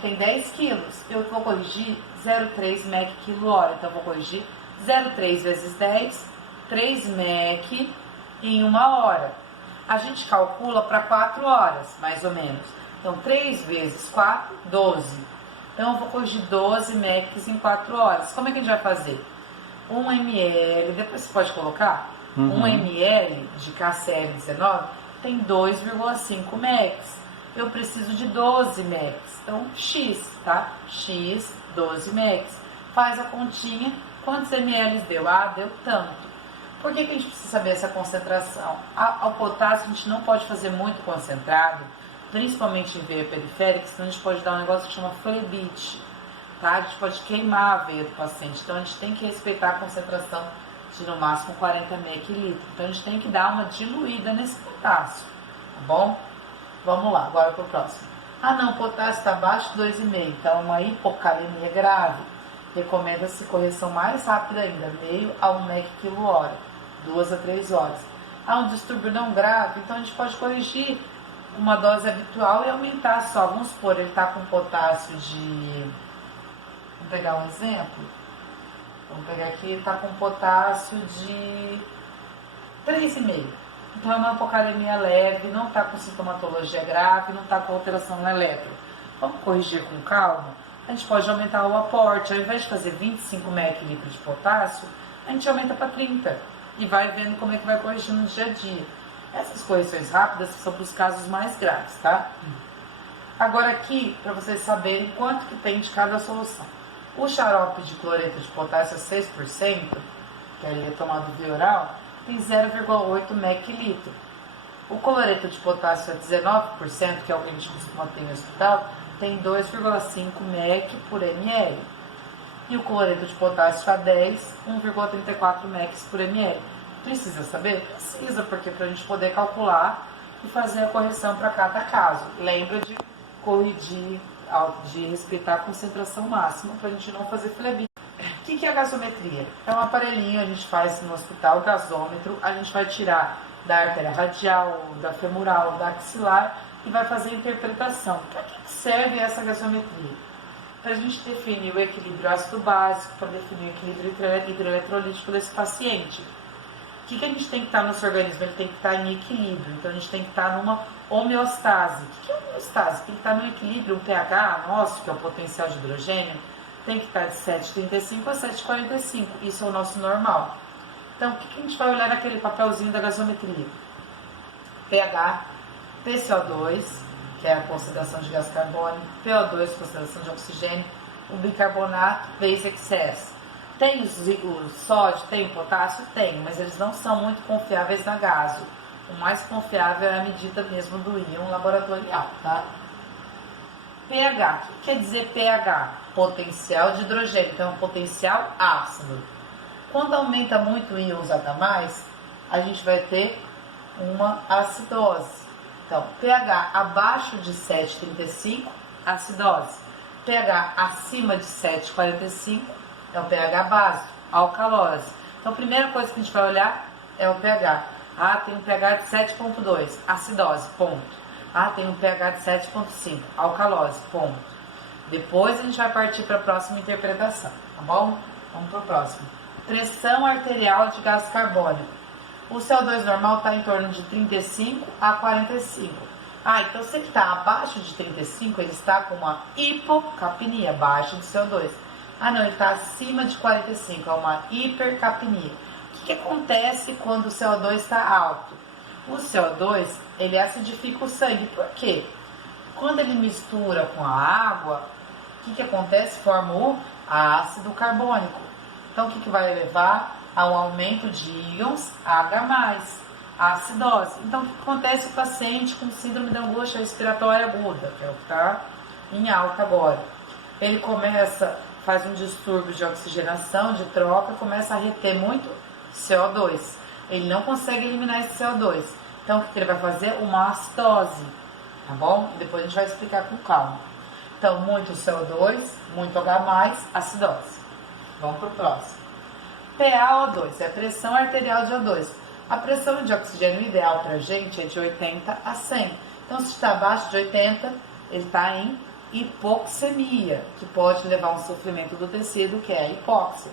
tem 10 quilos, eu vou corrigir 0,3 mEq/hora. Então, eu vou corrigir 0,3 vezes 10, 3 mEq em 1 hora. A gente calcula para 4 horas, mais ou menos. Então, 3 vezes 4, 12. Então, eu vou corrigir 12 mEq em 4 horas. Como é que a gente vai fazer? 1 ml, depois você pode colocar, 1 ml de KCl19 tem 2,5 mEq. Eu preciso de 12 mEq. Então, X, tá? X, 12 mEq. Faz a continha. Quantos ml deu? Ah, deu tanto. Por que a gente precisa saber essa concentração? Ao potássio, a gente não pode fazer muito concentrado, principalmente em veia periférica, senão a gente pode dar um negócio que chama flebite, tá? A gente pode queimar a veia do paciente. Então, a gente tem que respeitar a concentração de no máximo 40 mEq/litro. Então, a gente tem que dar uma diluída nesse potássio, tá bom? Vamos lá, agora para o próximo. Ah, não, o potássio está abaixo de 2,5, então uma hipocalemia grave. Recomenda-se correção mais rápida ainda, meio a 1 mEq/hora, 2 a 3 horas. Há um distúrbio não grave, então a gente pode corrigir uma dose habitual e aumentar só. Vamos supor, ele está com potássio de... Vamos pegar um exemplo? Vamos pegar aqui, ele está com potássio de 3,5. Então é uma hipocalemia leve, não está com sintomatologia grave, não está com alteração no eletro. Vamos corrigir com calma? A gente pode aumentar o aporte. Ao invés de fazer 25 mEq/litro de potássio, a gente aumenta para 30 e vai vendo como é que vai corrigindo no dia a dia. Essas correções rápidas são para os casos mais graves, tá? Agora aqui, para vocês saberem quanto que tem de cada solução. O xarope de cloreto de potássio a 6%, que aí é tomado via oral, tem 0,8 mEq/litro. O cloreto de potássio a 19%, que é o que a gente costuma ter no hospital, tem 2,5 mEq/ml. E o cloreto de potássio a 10, 1,34 mEq/ml. Precisa saber? Precisa, porque para a gente poder calcular e fazer a correção para cada caso. Lembra de corrigir, de respeitar a concentração máxima para a gente não fazer flebite. O que é a gasometria? É um aparelhinho, a gente faz no hospital, gasômetro, a gente vai tirar da artéria radial, da femoral, da axilar e vai fazer a interpretação. Para que serve essa gasometria? Para a gente definir o equilíbrio ácido básico, para definir o equilíbrio hidroeletrolítico desse paciente. O que a gente tem que estar no nosso organismo? Ele tem que estar em equilíbrio, então a gente tem que estar numa homeostase. O que é homeostase? Tem que estar no equilíbrio, o pH nosso, que é o potencial de hidrogênio, tem que estar de 7,35 a 7,45. Isso é o nosso normal. Então, o que a gente vai olhar naquele papelzinho da gasometria? pH, PCO2, que é a concentração de gás carbônico, PO2, concentração de oxigênio, o bicarbonato, base excess. Tem o sódio, tem o potássio? Tem, mas eles não são muito confiáveis na gaso. O mais confiável é a medida mesmo do íon laboratorial, tá? pH. O que quer dizer pH? Potencial de hidrogênio, então potencial ácido. Quando aumenta muito o íons H+, a gente vai ter uma acidose. Então, pH abaixo de 7,35, acidose. pH acima de 7,45 é o pH básico, alcalose. Então, a primeira coisa que a gente vai olhar é o pH. Ah, tem um pH de 7,2, acidose, ponto. Ah, tem um pH de 7,5, alcalose, ponto. Depois a gente vai partir para a próxima interpretação, tá bom? Vamos para o próximo. Pressão arterial de gás carbônico. O CO2 normal está em torno de 35 a 45. Ah, então se ele está abaixo de 35, ele está com uma hipocapnia, baixo de CO2. Ah, não, ele está acima de 45, é uma hipercapnia. O que acontece quando o CO2 está alto? O CO2, ele acidifica o sangue. Por quê? Quando ele mistura com a água, o que acontece? Forma o ácido carbônico. Então, o que vai levar ao aumento de íons H+, a acidose. Então, o que acontece com o paciente com síndrome da angústia respiratória aguda, que é o que está em alta agora? Ele faz um distúrbio de oxigenação, de troca, começa a reter muito CO2. Ele não consegue eliminar esse CO2. Então, o que ele vai fazer? Uma acidose, tá bom? E depois a gente vai explicar com calma. Então, muito CO2, muito H+, acidose. Vamos para o próximo. PaO2, é a pressão arterial de O2. A pressão de oxigênio ideal para a gente é de 80 a 100. Então, se está abaixo de 80, ele está em hipoxemia, que pode levar a um sofrimento do tecido, que é a hipóxia.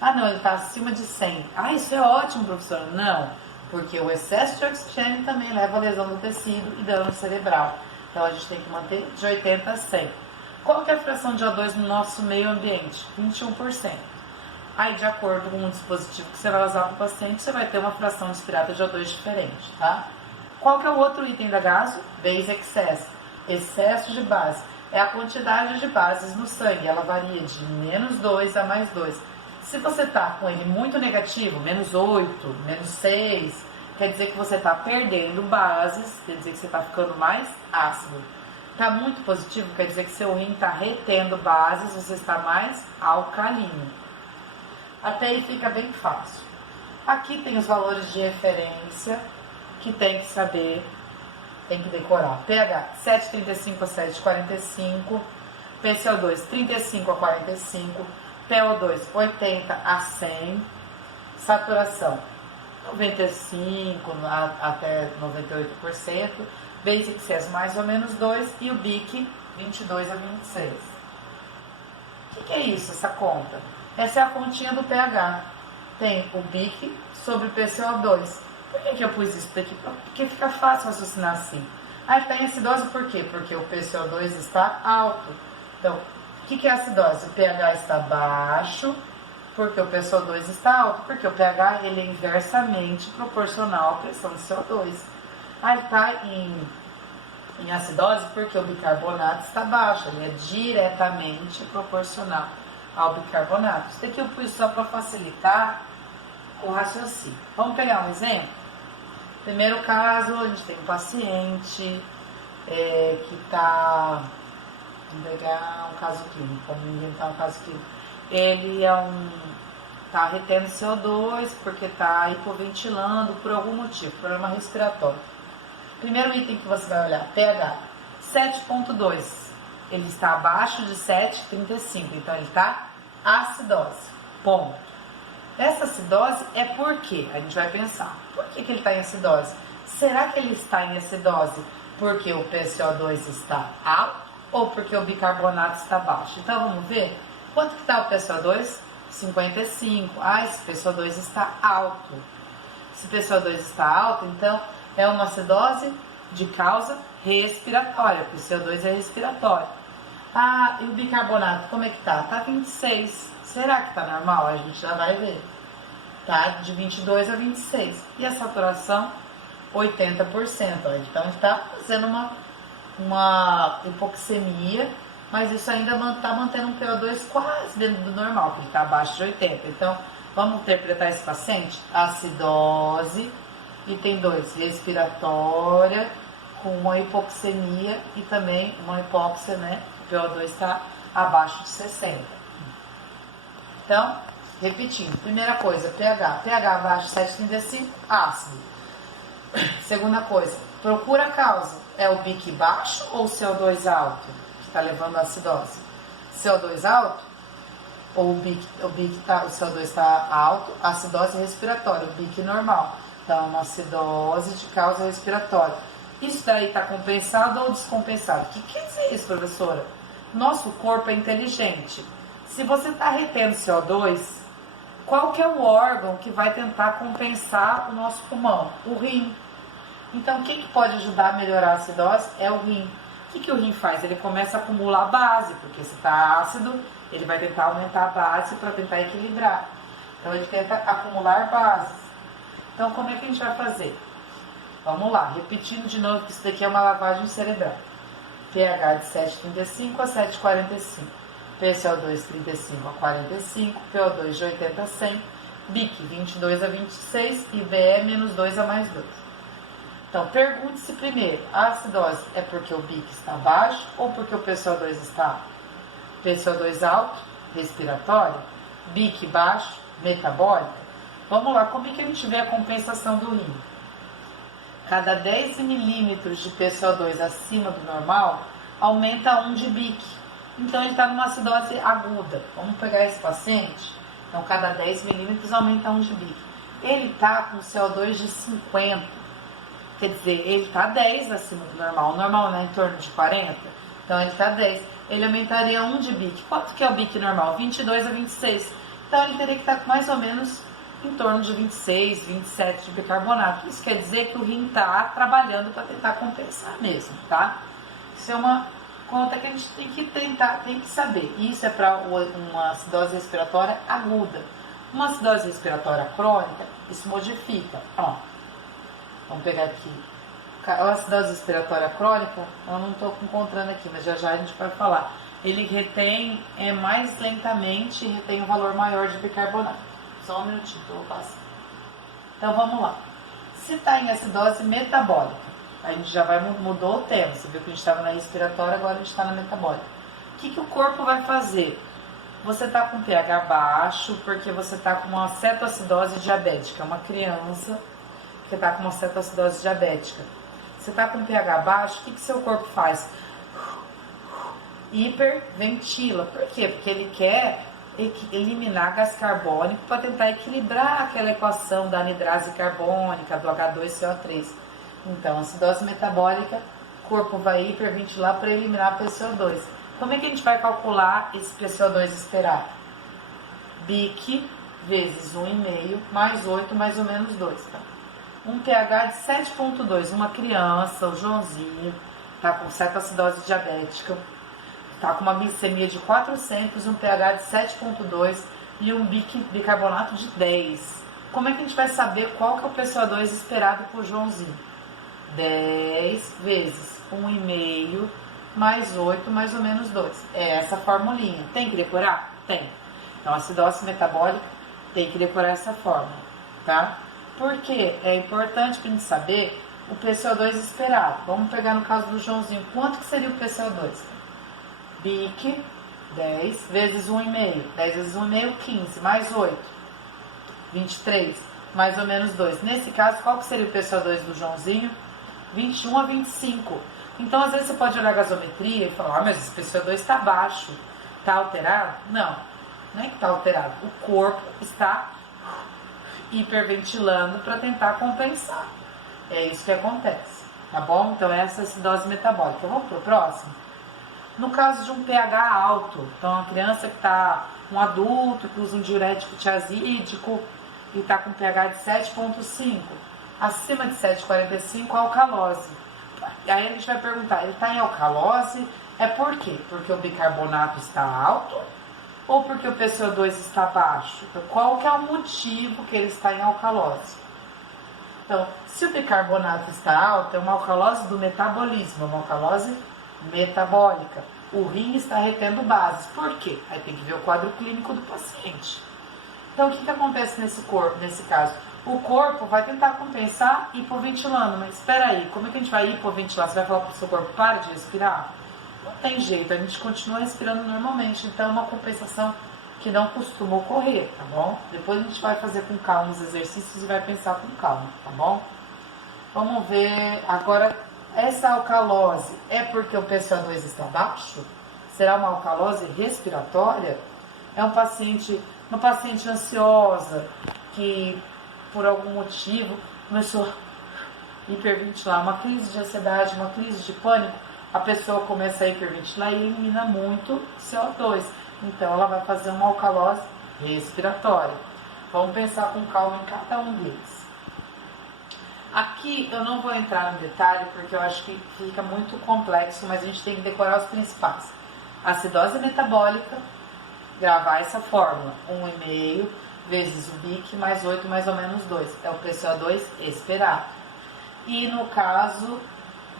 Ah, não, ele está acima de 100. Ah, isso é ótimo, professor. Não, porque o excesso de oxigênio também leva a lesão do tecido e dano cerebral. Então, a gente tem que manter de 80 a 100. Qual que é a fração de O2 no nosso meio ambiente? 21%. Aí, de acordo com o dispositivo que você vai usar para o paciente, você vai ter uma fração inspirada de O2 diferente, tá? Qual que é o outro item da gaso? Base excess. Excesso de base. É a quantidade de bases no sangue. Ela varia de -2 a +2. Se você está com ele muito negativo, -8, -6, quer dizer que você está perdendo bases, quer dizer que você está ficando mais ácido. Está muito positivo, quer dizer que seu rim está retendo bases, você está mais alcalino. Até aí fica bem fácil. Aqui tem os valores de referência que tem que saber, tem que decorar. pH 7,35 a 7,45, PCO2 35 a 45, PO2 80 a 100, saturação 95 até 98%, Basic excess mais ou menos 2 e o BIC 22 a 26. O que é isso, essa conta? Essa é a continha do pH. Tem o BIC sobre o PCO2. Por que eu pus isso daqui? Porque fica fácil raciocinar assim. Ah, está em acidose por quê? Porque o PCO2 está alto. Então, o que é acidose? O pH está baixo, porque o PCO2 está alto. Porque o pH ele é inversamente proporcional à pressão de CO2. Ah, ele está em acidose porque o bicarbonato está baixo. Ele é diretamente proporcional ao bicarbonato. Isso daqui eu pus só para facilitar o raciocínio. Vamos pegar um exemplo? Primeiro caso, a gente tem um paciente que está... Vamos pegar um caso clínico, vamos inventar um caso clínico. Ele está retendo CO2 porque está hipoventilando por algum motivo, problema respiratório. Primeiro item que você vai olhar, pH 7,2. Ele está abaixo de 7,35, então ele está acidose. Ponto. Essa acidose é por quê? A gente vai pensar, por que ele está em acidose? Será que ele está em acidose porque o PCO2 está alto ou porque o bicarbonato está baixo? Então vamos ver, quanto que está o PCO2? 55. Ah, esse PCO2 está alto. Se o PCO2 está alto, então é uma acidose de causa respiratória, porque o CO2 é respiratório. Ah, e o bicarbonato, como é que tá? Tá 26. Será que tá normal? A gente já vai ver. Tá de 22 a 26. E a saturação? 80%. Então, a gente tá fazendo uma hipoxemia mas isso ainda está mantendo um PO2 quase dentro do normal, que ele está abaixo de 80. Então, vamos interpretar esse paciente? Acidose, item 2, respiratória, com uma hipoxemia e também uma hipóxia, né? O PO2 está abaixo de 60. Então, repetindo, primeira coisa, pH. pH abaixo de 7,35, ácido. Segunda coisa, procura a causa. É o BIC baixo ou o CO2 alto que está levando a acidose? CO2 alto? Ou o CO2 está alto, acidose respiratória, o BIC normal. Então, uma acidose de causa respiratória. Isso daí está compensado ou descompensado? O que quer dizer isso, professora? Nosso corpo é inteligente. Se você está retendo CO2, qual que é o órgão que vai tentar compensar o nosso pulmão? O rim. Então, o que pode ajudar a melhorar a acidose? É o rim. O que o rim faz? Ele começa a acumular base, porque se está ácido, ele vai tentar aumentar a base para tentar equilibrar. Então, ele tenta acumular bases. Então, como é que a gente vai fazer? Vamos lá, repetindo de novo que isso daqui é uma lavagem cerebral. pH de 7,35 a 7,45. PCO2 35 a 45, PO2 de 80 a 100, BIC 22 a 26 e BE menos 2 a mais 2. Então, pergunte-se primeiro, a acidose é porque o BIC está baixo ou porque o PCO2 está alto? PCO2 alto, respiratória, BIC baixo, metabólica. Vamos lá, como é que a gente vê a compensação do rim? Cada 10 milímetros de PCO2 acima do normal, aumenta 1 de BIC. Então, ele está numa acidose aguda. Vamos pegar esse paciente. Então, cada 10 milímetros aumenta 1 de BIC. Ele está com CO2 de 50. Quer dizer, ele está 10 acima do normal. O normal é em torno de 40. Então, ele está 10. Ele aumentaria 1 de BIC. Quanto que é o BIC normal? 22 a 26. Então, ele teria que estar com mais ou menos em torno de 26, 27 de bicarbonato. Isso quer dizer que o rim está trabalhando para tentar compensar mesmo, tá? Isso é uma conta que a gente tem que tentar, tem que saber. Isso é para uma acidose respiratória aguda. Uma acidose respiratória crônica, isso modifica. Ó, vamos pegar aqui. A acidose respiratória crônica, eu não estou encontrando aqui, mas já a gente vai falar. Ele retém mais lentamente e retém um valor maior de bicarbonato. Só um minutinho, eu vou passar. Então vamos lá. Se está em acidose metabólica, a gente já mudou o tema. Você viu que a gente estava na respiratória, agora a gente está na metabólica. O que o corpo vai fazer? Você está com pH baixo porque você está com uma cetoacidose diabética. Uma criança que está com uma cetoacidose diabética. Você está com pH baixo, o que seu corpo faz? Hiperventila. Por quê? Porque ele quer eliminar gás carbônico para tentar equilibrar aquela equação da anidrase carbônica, do H2CO3. Então, acidose metabólica, o corpo vai hiperventilar para eliminar PCO2. Como é que a gente vai calcular esse PCO2 esperado? BIC vezes 1,5 mais 8 mais ou menos 2. Tá? Um pH de 7,2. Uma criança, o Joãozinho, está com cetoacidose diabética, está com uma glicemia de 400, um pH de 7,2 e um bicarbonato de 10. Como é que a gente vai saber qual que é o PCO2 esperado por Joãozinho? 10 vezes 1,5 mais 8 mais ou menos 2. É essa formulinha. Tem que decorar? Tem. Então, acidose metabólica tem que decorar essa fórmula, tá? Porque é importante para a gente saber o PCO2 esperado. Vamos pegar no caso do Joãozinho. Quanto que seria o PCO2? BIC, 10 vezes 1,5. 10 vezes 1,5, 15. Mais 8, 23. Mais ou menos 2. Nesse caso, qual que seria o PCO2 do Joãozinho? 21 a 25. Então, às vezes, você pode olhar a gasometria e falar, mas esse PCO2 está baixo. Está alterado? Não, não é que está alterado. O corpo está hiperventilando para tentar compensar. É isso que acontece, tá bom? Então, essa é a acidose metabólica. Vamos para o próximo? No caso de um pH alto, então uma criança que está, um adulto que usa um diurético tiazídico e está com pH de 7,5, acima de 7,45, alcalose. Aí a gente vai perguntar, ele está em alcalose, é por quê? Porque o bicarbonato está alto ou porque o PCO2 está baixo? Então, qual que é o motivo que ele está em alcalose? Então, se o bicarbonato está alto, é uma alcalose do metabolismo, é uma alcalose metabólica. o rim está retendo bases. Por quê? Aí tem que ver o quadro clínico do paciente. Então, o que acontece nesse caso? O corpo vai tentar compensar hipoventilando, mas espera aí, como é que a gente vai hipoventilar? Você vai falar para o seu corpo, para de respirar? Não tem jeito, a gente continua respirando normalmente, então é uma compensação que não costuma ocorrer, tá bom? Depois a gente vai fazer com calma os exercícios e vai pensar com calma, tá bom? Vamos ver agora, essa alcalose é porque o PCO2 está baixo? Será uma alcalose respiratória? É uma paciente ansiosa que por algum motivo começou a hiperventilar, uma crise de ansiedade, uma crise de pânico, a pessoa começa a hiperventilar e elimina muito CO2. Então ela vai fazer uma alcalose respiratória. Vamos pensar com calma em cada um deles. Aqui eu não vou entrar no detalhe porque eu acho que fica muito complexo, mas a gente tem que decorar os principais. Acidose metabólica, gravar essa fórmula, 1,5 vezes o BIC mais 8 mais ou menos 2, é o PCO2 esperado. E no caso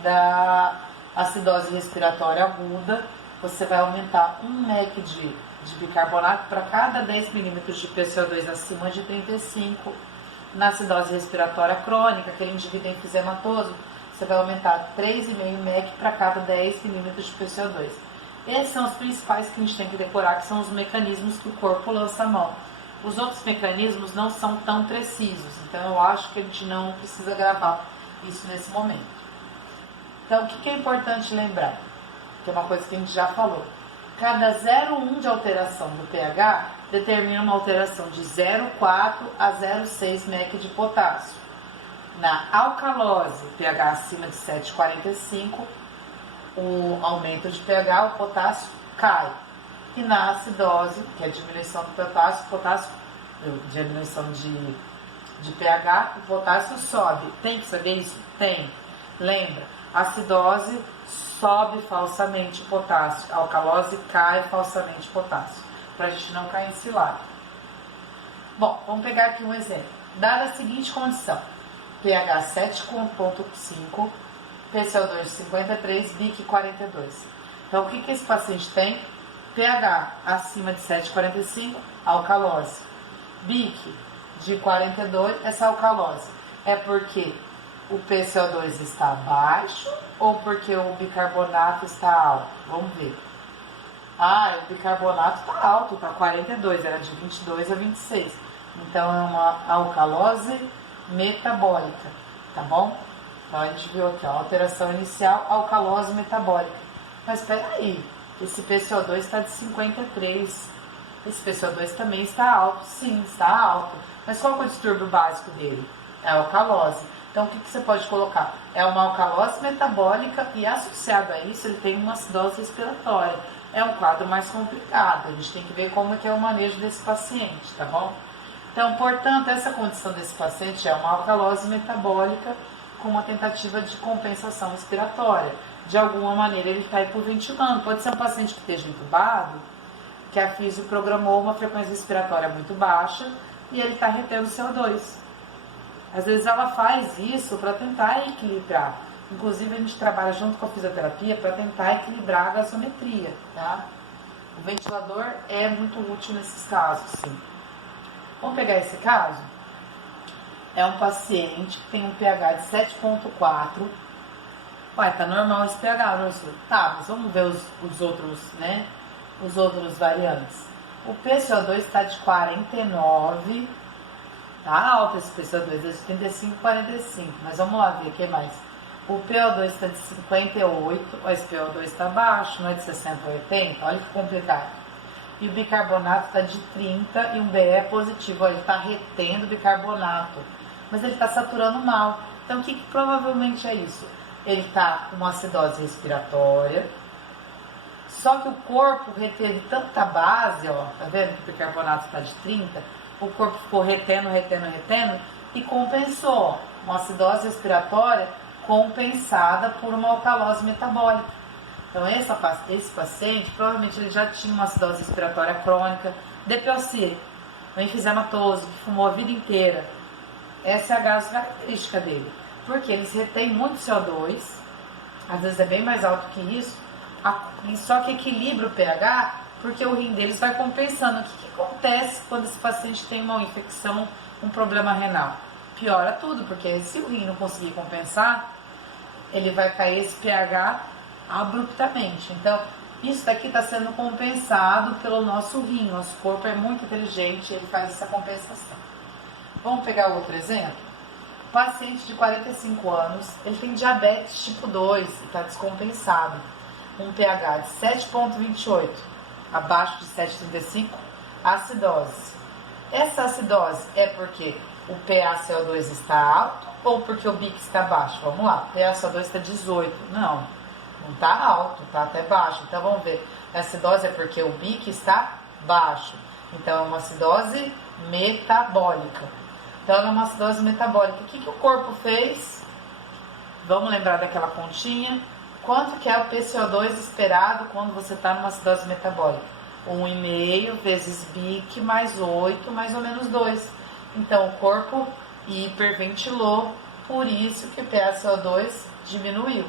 da acidose respiratória aguda, você vai aumentar 1 mEq de bicarbonato para cada 10 milímetros de PCO2 acima de 35. Na acidose respiratória crônica, aquele indivíduo enfisematoso, você vai aumentar 3,5 mEq para cada 10 milímetros de PCO2. Esses são os principais que a gente tem que decorar, que são os mecanismos que o corpo lança a mão. Os outros mecanismos não são tão precisos, então eu acho que a gente não precisa gravar isso nesse momento. Então, o que é importante lembrar? Que é uma coisa que a gente já falou. Cada 0,1 de alteração do pH determina uma alteração de 0,4 a 0,6 mEq de potássio. Na alcalose, pH acima de 7,45, o aumento de pH, o potássio cai. E na acidose, que é a diminuição do potássio, diminuição de pH, o potássio sobe. Tem que saber isso? Tem. Lembra, a acidose sobe falsamente o potássio, a alcalose cai falsamente o potássio, para a gente não cair em cilada. Bom, vamos pegar aqui um exemplo. Dada a seguinte condição, pH 7,5, PCO2 53, BIC 42. Então, o que esse paciente tem? pH acima de 7,45, alcalose. BIC de 42, essa alcalose. É porque o PCO2 está baixo ou porque o bicarbonato está alto? Vamos ver. O bicarbonato está alto, está 42, era de 22 a 26. Então, é uma alcalose metabólica, tá bom? Então, a gente viu aqui, ó, alteração inicial, alcalose metabólica. Mas espera aí, esse PCO2 está de 53. Esse PCO2 também está alto. Sim, está alto. Mas qual é o distúrbio básico dele? É a alcalose. Então, o que você pode colocar? É uma alcalose metabólica e associado a isso, ele tem uma acidose respiratória. É um quadro mais complicado. A gente tem que ver como é que é o manejo desse paciente, tá bom? Então, portanto, essa condição desse paciente é uma alcalose metabólica com uma tentativa de compensação respiratória. De alguma maneira ele está hipoventilando. Pode ser um paciente que esteja entubado, que a fisio programou uma frequência respiratória muito baixa e ele está retendo CO2. Às vezes ela faz isso para tentar equilibrar. Inclusive a gente trabalha junto com a fisioterapia para tentar equilibrar a gasometria, tá? O ventilador é muito útil nesses casos, sim. Vamos pegar esse caso? É um paciente que tem um pH de 7,4. Uai, tá normal esse pH, professor? Tá, mas vamos ver os outros, né? Os outros variantes. O PCO2 está de 49. Tá alto esse PCO2, é de 35 a 45. Mas vamos lá ver o que mais. O PO2 está de 58. Esse PO2 está baixo, não é de 60 a 80. Olha que complicado. E o bicarbonato está de 30 e um BE positivo. Olha, ele está retendo bicarbonato. Mas ele está saturando mal. Então, o que provavelmente é isso? Ele está com uma acidose respiratória, só que o corpo reteve tanta base, ó, tá vendo que o bicarbonato está de 30? O corpo ficou retendo e compensou, ó, uma acidose respiratória compensada por uma alcalose metabólica. Então, esse paciente, provavelmente ele já tinha uma acidose respiratória crônica, DPOC, um enfisematoso, que fumou a vida inteira. Essa é a gasocaracterística característica dele. Porque eles retêm muito CO2, às vezes é bem mais alto que isso, Só que equilibra o pH porque o rim deles vai compensando. O que acontece quando esse paciente tem uma infecção, um problema renal? Piora tudo, porque se o rim não conseguir compensar, ele vai cair esse pH abruptamente. Então, isso daqui está sendo compensado pelo nosso rim. Nosso corpo é muito inteligente, ele faz essa compensação. Vamos pegar outro exemplo? Paciente de 45 anos, ele tem diabetes tipo 2 e está descompensado. Um pH de 7,28, abaixo de 7,35, acidose. Essa acidose é porque o PaCO2 está alto ou porque o BIC está baixo? Vamos lá, o PaCO2 está 18. Não está alto, está até baixo. Então vamos ver, a acidose é porque o BIC está baixo. Então é uma acidose metabólica. Então é uma acidose metabólica. O que o corpo fez? Vamos lembrar daquela continha. Quanto que é o PCO2 esperado quando você está numa acidose metabólica? 1,5 vezes BIC mais 8, mais ou menos 2. Então o corpo hiperventilou, por isso que o PaCO2 diminuiu.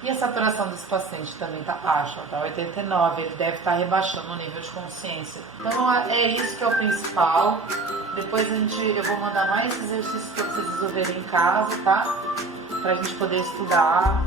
E a saturação desse paciente também está baixa, está 89, ele deve estar rebaixando o nível de consciência. Então é isso que é o principal. Depois eu vou mandar mais exercícios para vocês resolverem em casa, tá? Para a gente poder estudar